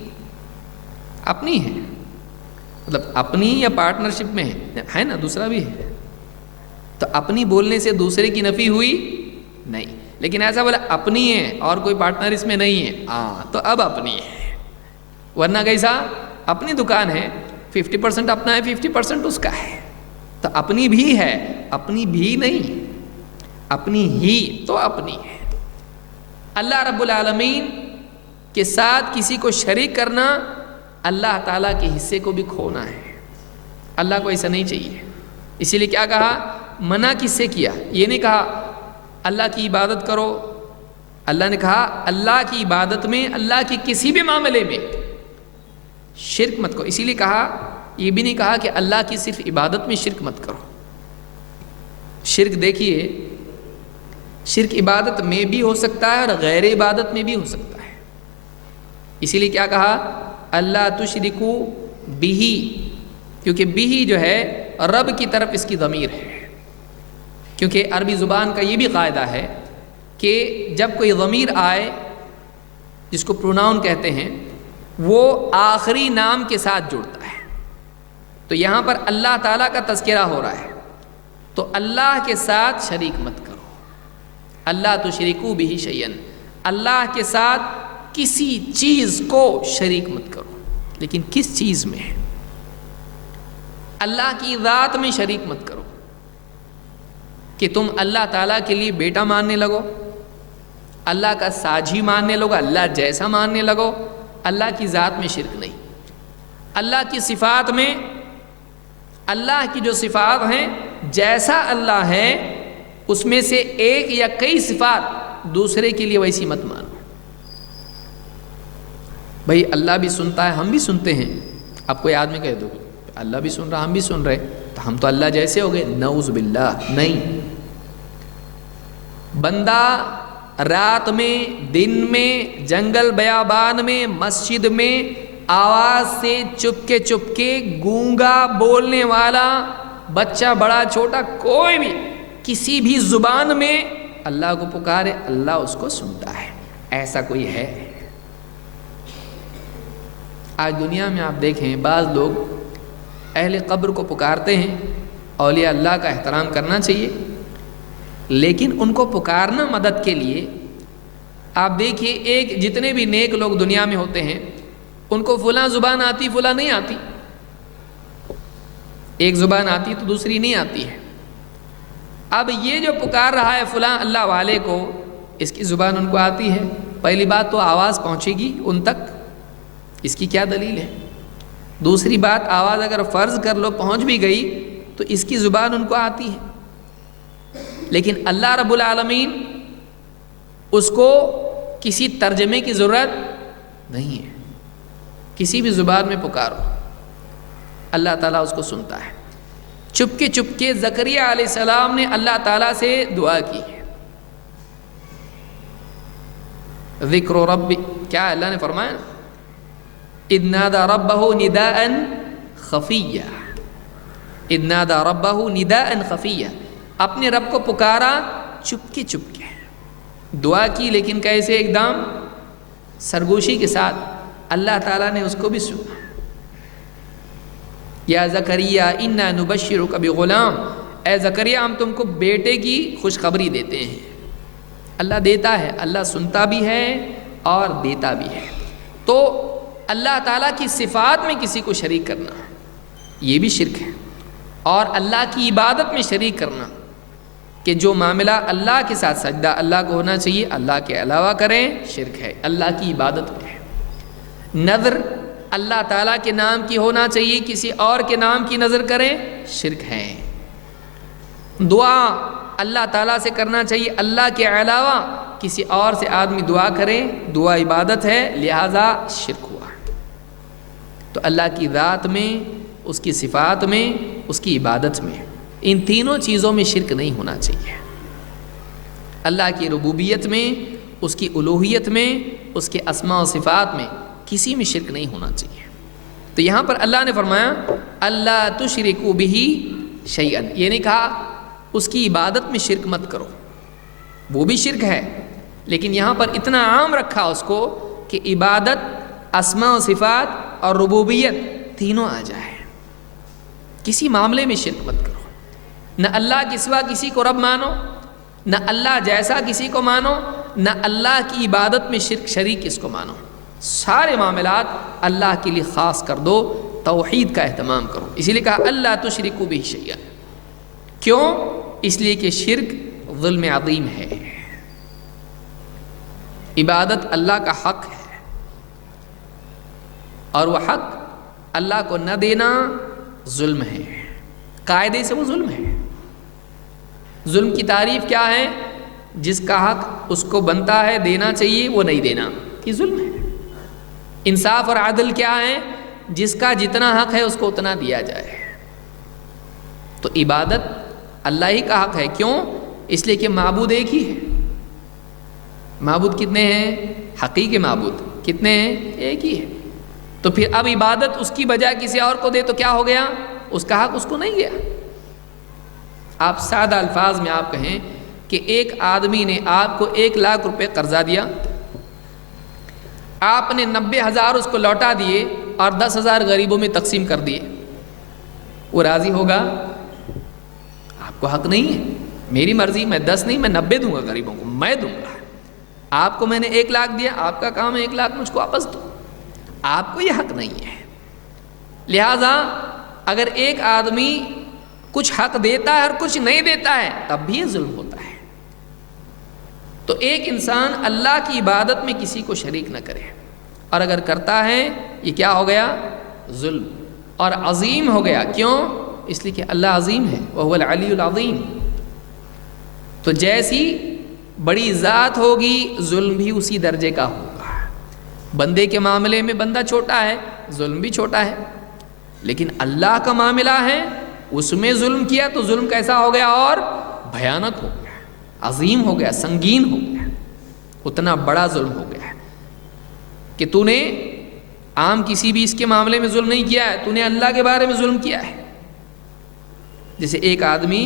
اپنی ہے، مطلب اپنی یا پارٹنرشپ میں ہے نا، دوسرا بھی ہے، تو اپنی بولنے سے دوسرے کی نفی ہوئی نہیں۔ لیکن ایسا بولا اپنی ہے اور کوئی پارٹنر اس میں نہیں ہے، تو اب اپنی ہے، ورنہ کیسا؟ اپنی دکان ہے، 50% اپنا ہے، 50% اس کا ہے، تو اپنی بھی ہے، اپنی بھی نہیں، اپنی ہی تو اپنی ہے۔ اللہ رب العالمین کے ساتھ کسی کو شریک کرنا اللہ تعالیٰ کے حصے کو بھی کھونا ہے، اللہ کو ایسا نہیں چاہیے۔ اسی لیے کیا کہا؟ منع کس سے کیا؟ یہ نہیں کہا اللہ کی عبادت کرو، اللہ نے کہا اللہ کی عبادت میں، اللہ کی کسی بھی معاملے میں شرک مت کرو۔ اسی لیے کہا، یہ بھی نہیں کہا کہ اللہ کی صرف عبادت میں شرک مت کرو۔ شرک دیکھیے، شرک عبادت میں بھی ہو سکتا ہے اور غیر عبادت میں بھی ہو سکتا ہے۔ اسی لیے کیا کہا؟ اللہ تشرکو بہی، کیونکہ بہی جو ہے رب کی طرف اس کی ضمیر ہے، کیونکہ عربی زبان کا یہ بھی قاعدہ ہے کہ جب کوئی ضمیر آئے جس کو پروناؤن کہتے ہیں، وہ آخری نام کے ساتھ جڑتا ہے۔ تو یہاں پر اللہ تعالیٰ کا تذکرہ ہو رہا ہے، تو اللہ کے ساتھ شریک مت کرو، اللہ تشرکوا بہ شیئا، اللہ کے ساتھ کسی چیز کو شریک مت کرو۔ لیکن کس چیز میں؟ اللہ کی ذات میں شریک مت کرو کہ تم اللہ تعالیٰ کے لیے بیٹا ماننے لگو، اللہ کا ساجی ماننے لگو، اللہ جیسا ماننے لگو۔ اللہ کی ذات میں شرک نہیں، اللہ کی صفات میں اللہ کی جو صفات ہیں جیسا اللہ ہے اس میں سے ایک یا کئی صفات دوسرے کے لیے ویسی مت مانو۔ بھائی اللہ بھی سنتا ہے، ہم بھی سنتے ہیں، اب کوئی آدمی کہہ دو اللہ بھی سن رہا ہم بھی سن رہے تو ہم تو اللہ جیسے ہو گئے، نعوذ باللہ، نہیں۔ بندہ رات میں، دن میں، جنگل بیابان میں، مسجد میں آواز سے چپ کے گونگا، بولنے والا، بچہ بڑا چھوٹا، کوئی بھی کسی بھی زبان میں اللہ کو پکارے، اللہ اس کو سنتا ہے۔ ایسا کوئی ہے؟ آج دنیا میں آپ دیکھیں بعض لوگ اہل قبر کو پکارتے ہیں، اولیاء اللہ کا احترام کرنا چاہیے، لیکن ان کو پکارنا مدد کے لیے، آپ دیکھیے ایک جتنے بھی نیک لوگ دنیا میں ہوتے ہیں ان کو فلاں زبان آتی فلاں نہیں آتی، ایک زبان آتی تو دوسری نہیں آتی ہے۔ اب یہ جو پکار رہا ہے فلاں اللہ والے کو، اس کی زبان ان کو آتی ہے، پہلی بات تو آواز پہنچے گی ان تک، اس کی کیا دلیل ہے؟ دوسری بات آواز اگر فرض کر لو پہنچ بھی گئی تو اس کی زبان ان کو آتی ہے، لیکن اللہ رب العالمین اس کو کسی ترجمے کی ضرورت نہیں ہے، کسی بھی زبان میں پکارو اللہ تعالیٰ اس کو سنتا ہے۔ چپ کے زکریا علیہ السلام نے اللہ تعالیٰ سے دعا کی ہے، ذکر رب، کیا اللہ نے فرمایا نا، اذ نادى ربه نداء خفيا، اذ نادى ربه نداء خفيا، اپنے رب کو پکارا چپ کے دعا کی، لیکن کیسے؟ ایک دم سرگوشی کے ساتھ، اللہ تعالیٰ نے اس کو بھی سنا۔ یا زکریا انا نبشرک بغلام، اے زکریا ہم تم کو بیٹے کی خوشخبری دیتے ہیں۔ اللہ دیتا ہے، اللہ سنتا بھی ہے اور دیتا بھی ہے۔ تو اللہ تعالیٰ کی صفات میں کسی کو شریک کرنا یہ بھی شرک ہے، اور اللہ کی عبادت میں شریک کرنا کہ جو معاملہ اللہ کے ساتھ سجدہ اللہ کو ہونا چاہیے اللہ کے علاوہ کریں، شرک ہے، اللہ کی عبادت میں ہے۔ نظر اللہ تعالیٰ کے نام کی ہونا چاہیے، کسی اور کے نام کی نظر کریں، شرک ہے۔ دعا اللہ تعالیٰ سے کرنا چاہیے اللہ کے علاوہ کسی اور سے آدمی دعا کرے، دعا عبادت ہے، لہذا شرک ہوا۔ تو اللہ کی ذات میں، اس کی صفات میں، اس کی عبادت میں، ان تینوں چیزوں میں شرک نہیں ہونا چاہیے۔ اللہ کی ربوبیت میں، اس کی الوہیت میں، اس کے اسماء و صفات میں کسی میں شرک نہیں ہونا چاہیے۔ تو یہاں پر اللہ نے فرمایا اللہ تشرکوا بہ شیئا، یہ نہیں کہا اس کی عبادت میں شرک مت کرو، وہ بھی شرک ہے، لیکن یہاں پر اتنا عام رکھا اس کو کہ عبادت، اسماء و صفات اور ربوبیت تینوں آ جائے، کسی معاملے میں شرک مت کرو، نہ اللہ کے سوا کسی کو رب مانو، نہ اللہ جیسا کسی کو مانو، نہ اللہ کی عبادت میں شریک کس کو مانو، سارے معاملات اللہ کے لیے خاص کر دو، توحید کا اہتمام کرو۔ اسی لیے کہا اللہ تشرکوا بہ شیئا، کیوں؟ اس لیے کہ شرک ظلم عظیم ہے، عبادت اللہ کا حق ہے، اور وہ حق اللہ کو نہ دینا ظلم ہے، قاعدے سے وہ ظلم ہے۔ ظلم کی تعریف کیا ہے؟ جس کا حق اس کو بنتا ہے دینا چاہیے وہ نہیں دینا، یہ ظلم ہے۔ انصاف اور عدل کیا ہے؟ جس کا جتنا حق ہے اس کو اتنا دیا جائے۔ تو عبادت اللہ ہی کا حق ہے، کیوں؟ اس لیے کہ معبود ایک ہی ہے۔ معبود کتنے ہیں؟ حقیقی معبود کتنے ہیں؟ ایک ہی ہے۔ تو پھر اب عبادت اس کی بجائے کسی اور کو دے تو کیا ہو گیا؟ اس کا حق اس کو نہیں گیا۔ آپ سادہ الفاظ میں آپ کہیں کہ ایک آدمی نے آپ کو 1,00,000 روپے قرضہ دیا، آپ نے 90,000 اس کو لوٹا دیے اور 10,000 غریبوں میں تقسیم کر دیے، وہ راضی ہوگا؟ آپ کو حق نہیں ہے، میری مرضی، میں 10 نہیں میں 90 دوں گا غریبوں کو، میں دوں گا۔ آپ کو میں نے 1,00,000 دیا، آپ کا کام ہے 1,00,000 مجھ کو واپس دو، آپ کو یہ حق نہیں ہے۔ لہذا اگر ایک آدمی کچھ حق دیتا ہے اور کچھ نہیں دیتا ہے تب بھی یہ ظلم ہوتا ہے۔ تو ایک انسان اللہ کی عبادت میں کسی کو شریک نہ کرے، اور اگر کرتا ہے یہ کیا ہو گیا؟ ظلم، اور عظیم ہو گیا۔ کیوں؟ اس لیے کہ اللہ عظیم ہے، وہو العلی العظیم۔ تو جیسی بڑی ذات ہوگی ظلم بھی اسی درجے کا ہوگا۔ بندے کے معاملے میں بندہ چھوٹا ہے، ظلم بھی چھوٹا ہے، لیکن اللہ کا معاملہ ہے، اس میں ظلم کیا تو ظلم کیسا ہو گیا؟ اور بھیانک ہو گیا، عظیم ہو گیا، سنگین ہو گیا، اتنا بڑا ظلم ہو گیا کہ تو نے عام کسی بھی اس کے معاملے میں ظلم نہیں کیا ہے، تو نے اللہ کے بارے میں ظلم کیا ہے۔ جیسے ایک آدمی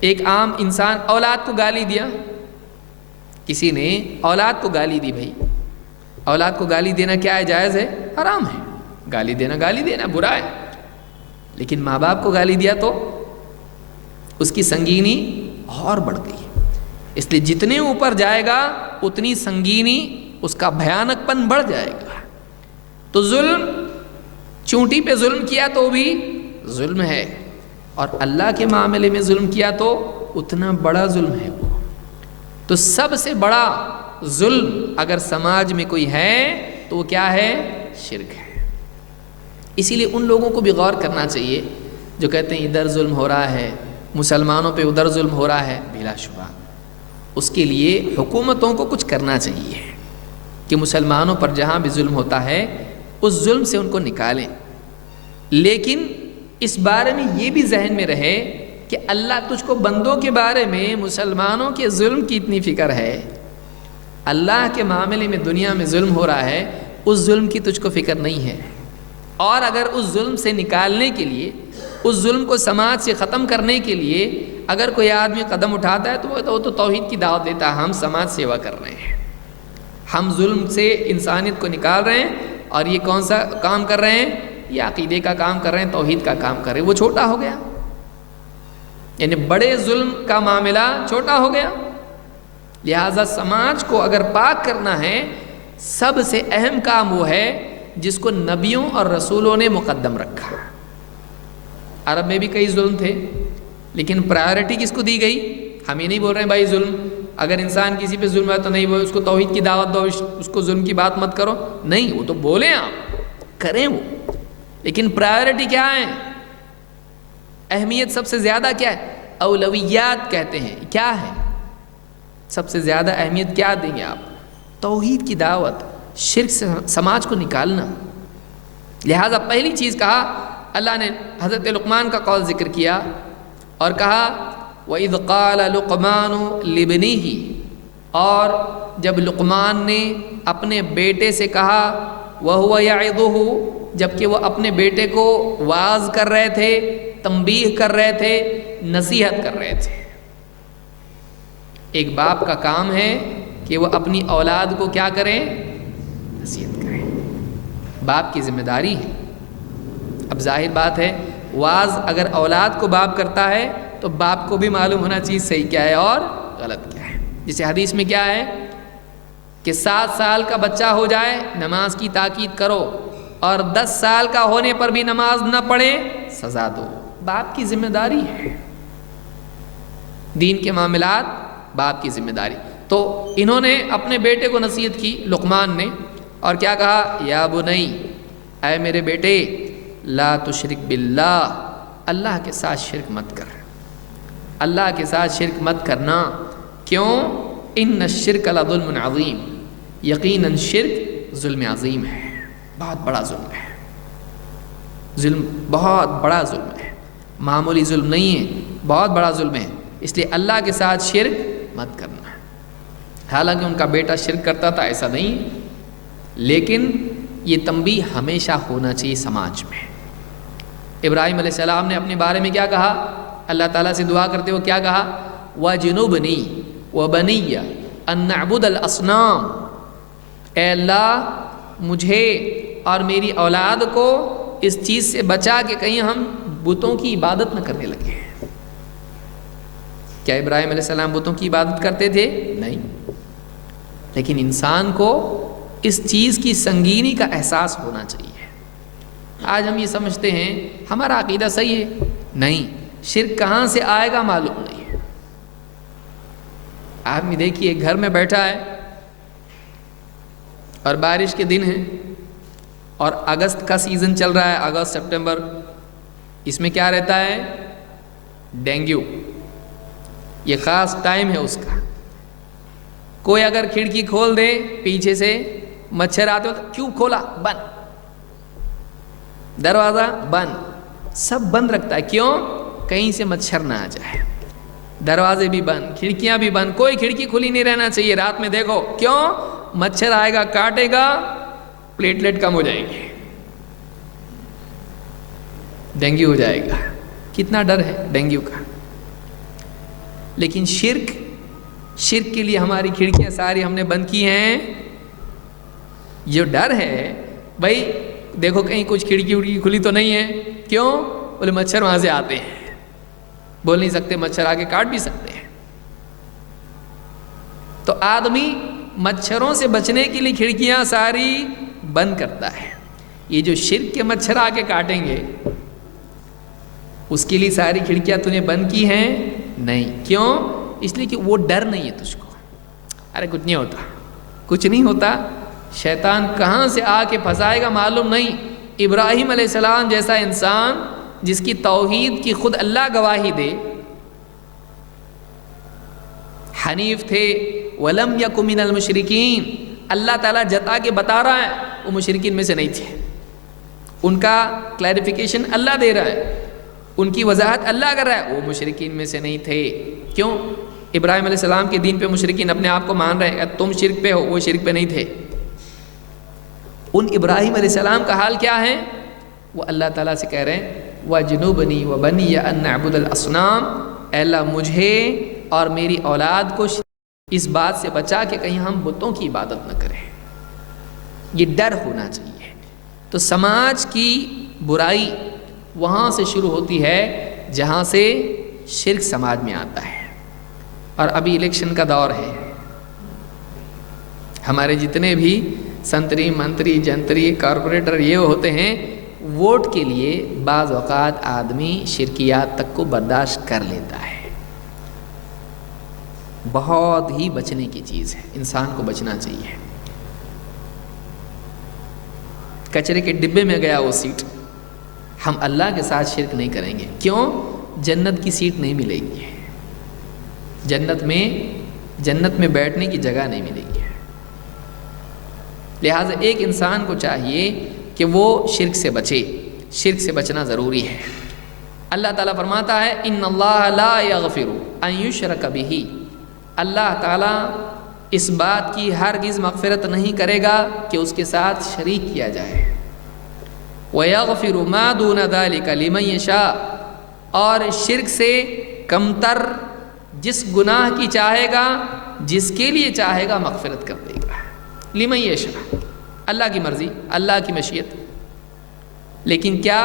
ایک عام انسان اولاد کو گالی دیا، کسی نے اولاد کو گالی دی، بھائی اولاد کو گالی دینا کیا ہے؟ جائز ہے؟ حرام ہے۔ گالی دینا برا ہے، لیکن ماں باپ کو گالی دیا تو اس کی سنگینی اور بڑھ گئی۔ اس لیے جتنے اوپر جائے گا اتنی سنگینی، اس کا بھیانک پن بڑھ جائے گا۔ تو ظلم، چونٹی پہ ظلم کیا تو بھی ظلم ہے، اور اللہ کے معاملے میں ظلم کیا تو اتنا بڑا ظلم ہے وہ۔ تو سب سے بڑا ظلم اگر سماج میں کوئی ہے تو وہ کیا ہے؟ شرک ہے۔ اسی لیے ان لوگوں کو بھی غور کرنا چاہیے جو کہتے ہیں ادھر ظلم ہو رہا ہے، مسلمانوں پہ ادھر ظلم ہو رہا ہے۔ بلا شبہ اس کے لیے حکومتوں کو کچھ کرنا چاہیے کہ مسلمانوں پر جہاں بھی ظلم ہوتا ہے اس ظلم سے ان کو نکالیں، لیکن اس بارے میں یہ بھی ذہن میں رہے کہ اللہ تجھ کو بندوں کے بارے میں مسلمانوں کے ظلم کی اتنی فکر ہے، اللہ کے معاملے میں دنیا میں ظلم ہو رہا ہے، اس ظلم کی تجھ کو فکر نہیں ہے۔ اور اگر اس ظلم سے نکالنے کے لیے، اس ظلم کو سماج سے ختم کرنے کے لیے اگر کوئی آدمی قدم اٹھاتا ہے تو وہ تو توحید کی دعوت دیتا ہے، ہم سماج سیوا کر رہے ہیں، ہم ظلم سے انسانیت کو نکال رہے ہیں، اور یہ کون سا کام کر رہے ہیں؟ یہ عقیدے کا کام کر رہے ہیں، توحید کا کام کر رہے ہیں۔ وہ چھوٹا ہو گیا، یعنی بڑے ظلم کا معاملہ چھوٹا ہو گیا۔ لہذا سماج کو اگر پاک کرنا ہے، سب سے اہم کام وہ ہے جس کو نبیوں اور رسولوں نے مقدم رکھا۔ عرب میں بھی کئی ظلم تھے، لیکن پرائیورٹی کس کو دی گئی؟ ہم یہ نہیں بول رہے ہیں بھائی ظلم، اگر انسان کسی پہ ظلم ہے تو نہیں، وہ اس کو توحید کی دعوت دو، اس کو ظلم کی بات مت کرو، نہیں، وہ تو بولیں، آپ کریں وہ، لیکن پرائیورٹی کیا ہے؟ اہمیت سب سے زیادہ کیا ہے؟ اولویات کہتے ہیں، کیا ہے سب سے زیادہ اہمیت؟ کیا دیں گے آپ؟ توحید کی دعوت، شرک سے سماج کو نکالنا۔ لہذا پہلی چیز کہا، اللہ نے حضرت لقمان کا قول ذکر کیا اور کہا وَإِذْ قَالَ لُقْمَانُ لِابْنِهِ، اور جب لقمان نے اپنے بیٹے سے کہا، وَهُوَ يَعِظُهُ، جبکہ وہ اپنے بیٹے کو واعظ کر رہے تھے، تنبیہ کر رہے تھے، نصیحت کر رہے تھے۔ ایک باپ کا کام ہے کہ وہ اپنی اولاد کو کیا کریں؟ نصیحت کریں، باپ کی ذمہ داری ہے۔ اب ظاہر بات ہے، واعظ اگر اولاد کو باپ کرتا ہے تو باپ کو بھی معلوم ہونا چاہیے صحیح کیا ہے اور غلط کیا ہے۔ جسے حدیث میں کیا ہے کہ 7 سال کا بچہ ہو جائے نماز کی تاکید کرو، اور 10 سال کا ہونے پر بھی نماز نہ پڑھے سزا دو۔ باپ کی ذمہ داری ہے، دین کے معاملات باپ کی ذمہ داری۔ تو انہوں نے اپنے بیٹے کو نصیحت کی، لقمان نے، اور کیا کہا؟ یا بنی، اے میرے بیٹے، لا تشرک باللہ، اللہ کے ساتھ شرک مت کر، اللہ کے ساتھ شرک مت کرنا۔ کیوں؟ ان الشرک لظلم عظیم، یقیناً شرک ظلم عظیم ہے، بہت بڑا ظلم ہے، ظلم بہت بڑا ظلم ہے، معمولی ظلم نہیں ہے، بہت بڑا ظلم ہے۔ اس لیے اللہ کے ساتھ شرک مت کرنا۔ حالانکہ ان کا بیٹا شرک کرتا تھا ایسا نہیں، لیکن یہ تنبیہ ہمیشہ ہونا چاہیے سماج میں۔ ابراہیم علیہ السلام نے اپنے بارے میں کیا کہا؟ اللہ تعالیٰ سے دعا کرتے ہوئے کیا کہا؟ وَجُنُوبْنِي وَبَنِيَّ أَن نَعْبُدَ الْأَصْنَامَ، اے اللہ مجھے اور میری اولاد کو اس چیز سے بچا کہ کہیں ہم بتوں کی عبادت نہ کرنے لگے۔ کیا ابراہیم علیہ السلام بتوں کی عبادت کرتے تھے؟ نہیں، لیکن انسان کو اس چیز کی سنگینی کا احساس ہونا چاہیے۔ آج ہم یہ سمجھتے ہیں ہمارا عقیدہ صحیح ہے، نہیں، شرک کہاں سے آئے گا معلوم نہیں ہے۔ آدمی دیکھیے گھر میں بیٹھا ہے اور بارش کے دن ہیں اور اگست کا سیزن چل رہا ہے، اگست سپٹمبر، اس میں کیا رہتا ہے؟ ڈینگو، یہ خاص ٹائم ہے اس کا۔ کوئی اگر کھڑکی کھول دے پیچھے سے مچھر آتے ہو تو کیوں کھولا؟ بند، دروازہ بند، سب بند رکھتا ہے، کیوں؟ کہیں سے مچھر نہ آ جائے۔ دروازے بھی بند، کھڑکیاں بھی بند، کوئی کھڑکی کھلی نہیں رہنا چاہیے رات میں، دیکھو کیوں؟ مچھر آئے گا، کاٹے گا، پلیٹلیٹ کم ہو جائیں گے، ڈینگو ہو جائے گا۔ کتنا ڈر ہے ڈینگو کا۔ لیکن شرک کے لیے ہماری کھڑکیاں ساری ہم نے بند کی ہیں۔ یہ ڈر ہے بھائی، دیکھو کہیں کچھ کھڑکی کھلی تو نہیں ہے، کیوں؟ بولے مچھر وہاں سے آتے ہیں، بول نہیں سکتے، مچھر آگے کاٹ بھی سکتے ہیں۔ تو آدمی مچھروں سے بچنے کے لیے کھڑکیاں ساری بند کرتا ہے۔ یہ جو شرک کے مچھر آ کے کاٹیں گے، اس کے لیے ساری کھڑکیاں تو نے بند کی ہیں نہیں، کیوں؟ اس لیے کہ وہ ڈر نہیں ہے تجھ کو۔ ارے کچھ نہیں ہوتا، کچھ نہیں ہوتا، شیطان کہاں سے آ کے پھنسائے گا معلوم نہیں۔ ابراہیم علیہ السلام جیسا انسان جس کی توحید کی خود اللہ گواہی دے، حنیف تھے، وَلَمْ يَكُ مِنَ الْمُشْرِكِينَ، اللہ تعالیٰ جتا کے بتا رہا ہے وہ مشرکین میں سے نہیں تھے۔ ان کا کلیریفیکیشن اللہ دے رہا ہے، ان کی وضاحت اللہ کر رہا ہے، وہ مشرکین میں سے نہیں تھے۔ کیوں؟ ابراہیم علیہ السلام کے دین پہ مشرکین اپنے آپ کو مان رہے ہیں، تم شرک پہ ہو، وہ شرک پہ نہیں تھے۔ ان ابراہیم علیہ السلام کا حال کیا ہے؟ وہ اللہ تعالیٰ سے کہہ رہے ہیں وَجْنُبْنِي وَبَنِيَّ أَن نَعْبُدَ الْأَصْنَامَ، اے اللہ مجھے اور میری اولاد کو اس بات سے بچا کہ کہیں ہم بتوں کی عبادت نہ کریں۔ یہ ڈر ہونا چاہیے۔ تو سماج کی برائی وہاں سے شروع ہوتی ہے جہاں سے شرک سماج میں آتا ہے۔ اور ابھی الیکشن کا دور ہے، ہمارے جتنے بھی سنتری، منتری، جنتری، کارپوریٹر یہ ہوتے ہیں، ووٹ کے لیے بعض اوقات آدمی شرکیات تک کو برداشت کر لیتا ہے۔ بہت ہی بچنے کی چیز ہے، انسان کو بچنا چاہیے۔ کچرے کے ڈبے میں گیا وہ سیٹ، ہم اللہ کے ساتھ شرک نہیں کریں گے، کیوں؟ جنت کی سیٹ نہیں ملے گی، جنت میں بیٹھنے کی جگہ نہیں ملے گی۔ لہٰذا ایک انسان کو چاہیے کہ وہ شرک سے بچے، شرک سے بچنا ضروری ہے۔ اللہ تعالیٰ فرماتا ہے ان اللہ لا یغفر ان یشرک بہ، اللہ تعالیٰ اس بات کی ہرگز مغفرت نہیں کرے گا کہ اس کے ساتھ شریک کیا جائے۔ وَيَغْفِرُ مَا دُونَ ذَلِكَ لِمَن يَشَاءُ، اور شرک سے کمتر جس گناہ کی چاہے گا، جس کے لیے چاہے گا مغفرت کر دے گا۔ لِمَن يَشَاءُ، اللہ کی مرضی، اللہ کی مشیت۔ لیکن کیا؟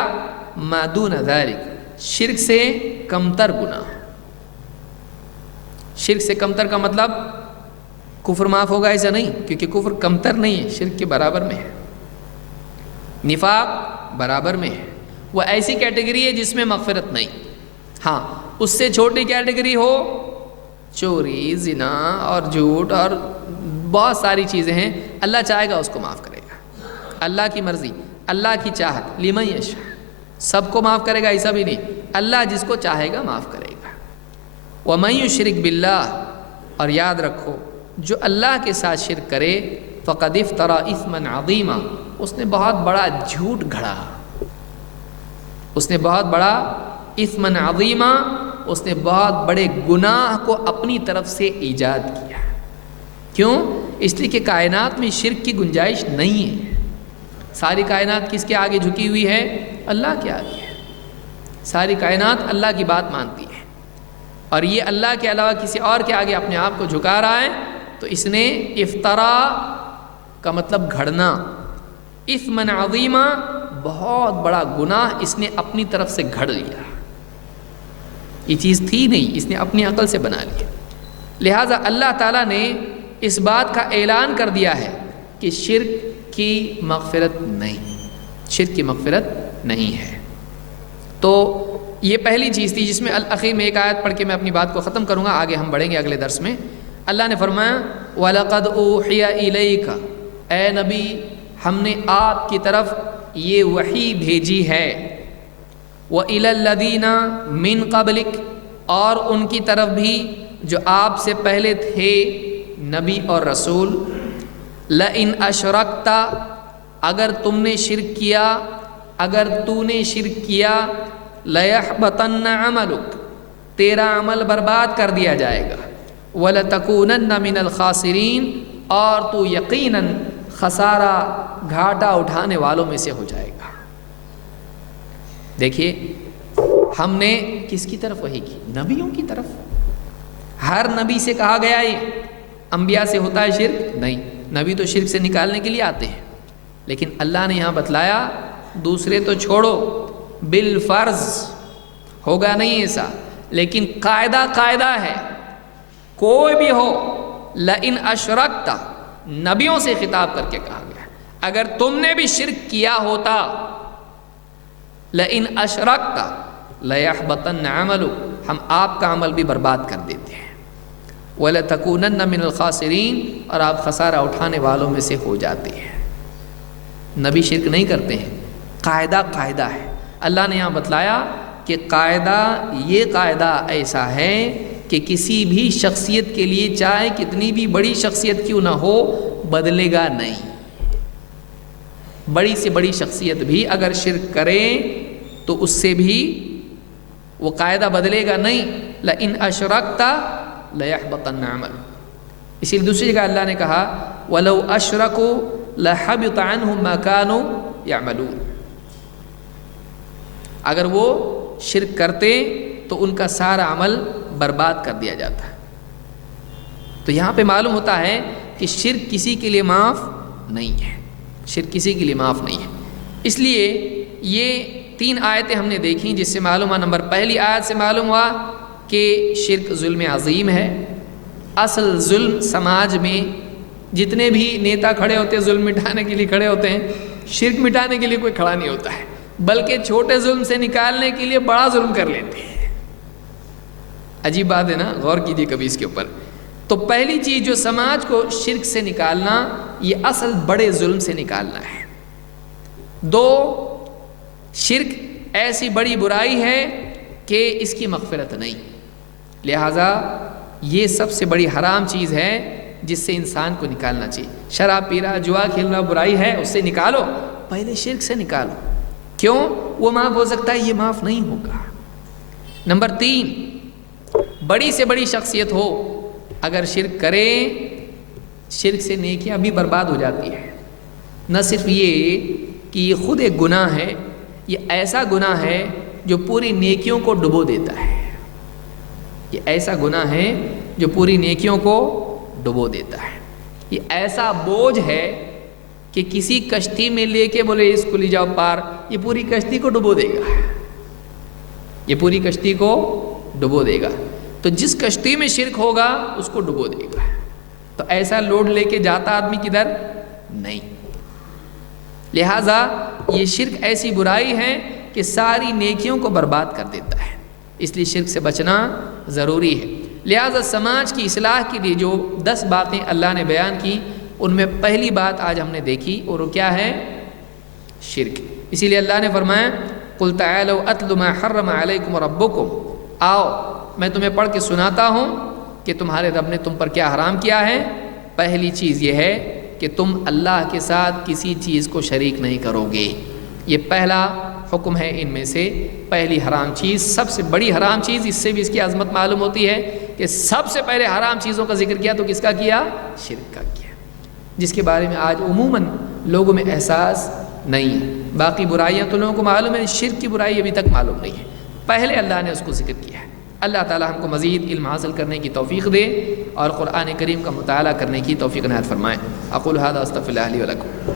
مَا دُونَ ذَلِكَ، شرک سے کمتر گناہ۔ شرک سے کمتر کا مطلب کفر معاف ہوگا ایسا نہیں، کیونکہ کفر کمتر نہیں ہے، شرک کے برابر میں ہے، نفاق برابر میں ہے۔ وہ ایسی کیٹیگری ہے جس میں مغفرت نہیں۔ ہاں اس سے چھوٹی کیٹیگری ہو، چوری، زنا اور جھوٹ اور بہت ساری چیزیں ہیں، اللہ چاہے گا اس کو معاف کرے گا، اللہ کی مرضی، اللہ کی چاہت، لمن یشاء، سب کو معاف کرے گا ایسا بھی نہیں، اللہ جس کو چاہے گا معاف کرے گا۔ وَمَن يُشْرِكْ بِاللَّهِ، اور یاد رکھو جو اللہ کے ساتھ شرک کرے فَقَدِ افْتَرَىٰ إِثْمًا عَظِيمًا، اس نے بہت بڑا جھوٹ گھڑا، اس نے بہت بڑا اثمًا عظیما، اس نے بہت بڑے گناہ کو اپنی طرف سے ایجاد کیا۔ کیوں؟ اس لیے کہ کائنات میں شرک کی گنجائش نہیں ہے۔ ساری کائنات کس کے آگے جھکی ہوئی ہے؟ اللہ کے آگے ہے۔ ساری کائنات اللہ کی بات مانتی ہے، اور یہ اللہ کے علاوہ کسی اور کے آگے اپنے آپ کو جھکا رہا ہے، تو اس نے افطرا کا مطلب گھڑنا، اثمًا عظیما، بہت بڑا گناہ اس نے اپنی طرف سے گھڑ لیا۔ یہ چیز تھی نہیں، اس نے اپنی عقل سے بنا لی۔ لہٰذا اللہ تعالیٰ نے اس بات کا اعلان کر دیا ہے کہ شرک کی مغفرت نہیں، شرک کی مغفرت نہیں ہے۔ تو یہ پہلی چیز تھی جس میں الأخیر میں ایک آیت پڑھ کے میں اپنی بات کو ختم کروں گا، آگے ہم بڑھیں گے اگلے درس میں۔ اللہ نے فرمایا وَلَقَدْ أُوحِيَ إِلَيْكَ، اے نبی ہم نے آپ کی طرف یہ وحی بھیجی ہے، وَإِلَى الَّذِينَ مِن قَبْلِكَ، اور ان کی طرف بھی جو آپ سے پہلے تھے نبی اور رسول، لَإِنْ أَشْرَكْتَ، اگر تم نے شرک کیا، اگر تو نے شرک کیا، لَيَحْبَطَنَّ عَمَلُكَ، تیرا عمل برباد کر دیا جائے گا، وَلَتَكُونَنَّ مِنَ الْخَاسِرِينَ، اور تو یقیناً خسارہ گھاٹا اٹھانے والوں میں سے ہو جائے گا۔ دیکھیے ہم نے کس کی طرف وحی کی؟ نبیوں کی طرف۔ ہر نبی سے کہا گیا یہ انبیاء سے ہوتا ہے شرک؟ نہیں، نبی تو شرک سے نکالنے کے لیے آتے ہیں، لیکن اللہ نے یہاں بتلایا دوسرے تو چھوڑو، بالفرض ہوگا نہیں ایسا، لیکن قاعدہ ہے، کوئی بھی ہو، لئن اشرکت، نبیوں سے خطاب کر کے کہا گیا اگر تم نے بھی شرک کیا ہوتا، لئن اشرکت لیحبطن عملک، ہم آپ کا عمل بھی برباد کر دیتے ہیں، وَلَتَكُونَنَّ مِنَ الْخَاسِرِينَ، اور آپ خسارہ اٹھانے والوں میں سے ہو جاتے ہیں۔ نبی شرک نہیں کرتے ہیں، قاعدہ ہے۔ اللہ نے یہاں بتلایا کہ یہ قاعدہ ایسا ہے کہ کسی بھی شخصیت کے لیے چاہے کتنی بھی بڑی شخصیت کیوں نہ ہو بدلے گا نہیں۔ بڑی سے بڑی شخصیت بھی اگر شرک کرے تو اس سے بھی وہ قاعدہ بدلے گا نہیں، لئن اشرکت لیحبطن عملک۔ اسی لیے دوسری جگہ اللہ نے کہا وَلَوْ أَشْرَكُوا لَحَبِطَ عَنْهُمْ مَا كَانُوا يَعْمَلُونَ، اگر وہ شرک کرتے تو ان کا سارا عمل برباد کر دیا جاتا ہے۔ تو یہاں پہ معلوم ہوتا ہے کہ شرک کسی کے لیے معاف نہیں ہے، شرک کسی کے لیے معاف نہیں ہے۔ اس لیے یہ 3 آیتیں ہم نے دیکھیں جس سے معلوم ہوا، نمبر پہلی آیت سے معلوم ہوا کہ شرک ظلم عظیم ہے۔ اصل ظلم سماج میں جتنے بھی نیتا کھڑے ہوتے ہیں ظلم مٹانے کے لیے کھڑے ہوتے ہیں، شرک مٹانے کے لیے کوئی کھڑا نہیں ہوتا ہے، بلکہ چھوٹے ظلم سے نکالنے کے لیے بڑا ظلم کر لیتے ہیں۔ عجیب بات ہے نا، غور کیجیے کبھی اس کے اوپر۔ تو پہلی چیز جو سماج کو شرک سے نکالنا، یہ اصل بڑے ظلم سے نکالنا ہے۔ 2، شرک ایسی بڑی برائی ہے کہ اس کی مغفرت نہیں، لہٰذا یہ سب سے بڑی حرام چیز ہے جس سے انسان کو نکالنا چاہیے۔ شراب پی رہا، جوا کھیل رہا، برائی ہے، اس سے نکالو، پہلے شرک سے نکالو۔ کیوں؟ وہ معاف ہو سکتا ہے، یہ معاف نہیں ہوگا۔ نمبر 3، بڑی سے بڑی شخصیت ہو اگر شرک کرے، شرک سے نیکیاں بھی برباد ہو جاتی ہے۔ نہ صرف یہ کہ یہ خود ایک گناہ ہے، یہ ایسا گناہ ہے جو پوری نیکیوں کو ڈبو دیتا ہے۔ یہ ایسا گناہ ہے جو پوری نیکیوں کو ڈبو دیتا ہے۔ یہ ایسا بوجھ ہے کہ کسی کشتی میں لے کے بولے اس کو لے جاؤ پار، یہ پوری کشتی کو ڈبو دے گا، یہ پوری کشتی کو ڈبو دے گا۔ تو جس کشتی میں شرک ہوگا اس کو ڈبو دے گا۔ تو ایسا لوڈ لے کے جاتا آدمی کدھر؟ نہیں۔ لہٰذا یہ شرک ایسی برائی ہے کہ ساری نیکیوں کو برباد کر دیتا ہے، اس لیے شرک سے بچنا ضروری ہے۔ لہٰذا سماج کی اصلاح کے لیے جو 10 باتیں اللہ نے بیان کی، ان میں پہلی بات آج ہم نے دیکھی، اور وہ کیا ہے؟ شرک۔ اسی لیے اللہ نے فرمایا قُلْ تَعَالَوْا أَتْلُ مَا حَرَّمَ عَلَيْكُمْ رَبُّكُمْ، آؤ میں تمہیں پڑھ کے سناتا ہوں کہ تمہارے رب نے تم پر کیا حرام کیا ہے۔ پہلی چیز یہ ہے کہ تم اللہ کے ساتھ کسی چیز کو شریک نہیں کرو گے، یہ پہلا حکم ہے۔ ان میں سے پہلی حرام چیز، سب سے بڑی حرام چیز، اس سے بھی اس کی عظمت معلوم ہوتی ہے کہ سب سے پہلے حرام چیزوں کا ذکر کیا تو کس کا کیا؟ شرک کا کیا، جس کے بارے میں آج عموماً لوگوں میں احساس نہیں ہے۔ باقی برائیاں تو لوگوں کو معلوم ہے، شرک کی برائی ابھی تک معلوم نہیں ہے، پہلے اللہ نے اس کو ذکر کیا ہے۔ اللہ تعالی ہم کو مزید علم حاصل کرنے کی توفیق دے اور قرآن کریم کا مطالعہ کرنے کی توفیق عنایت فرمائے۔ اقول ھذا استغفر اللہ لی ولکم۔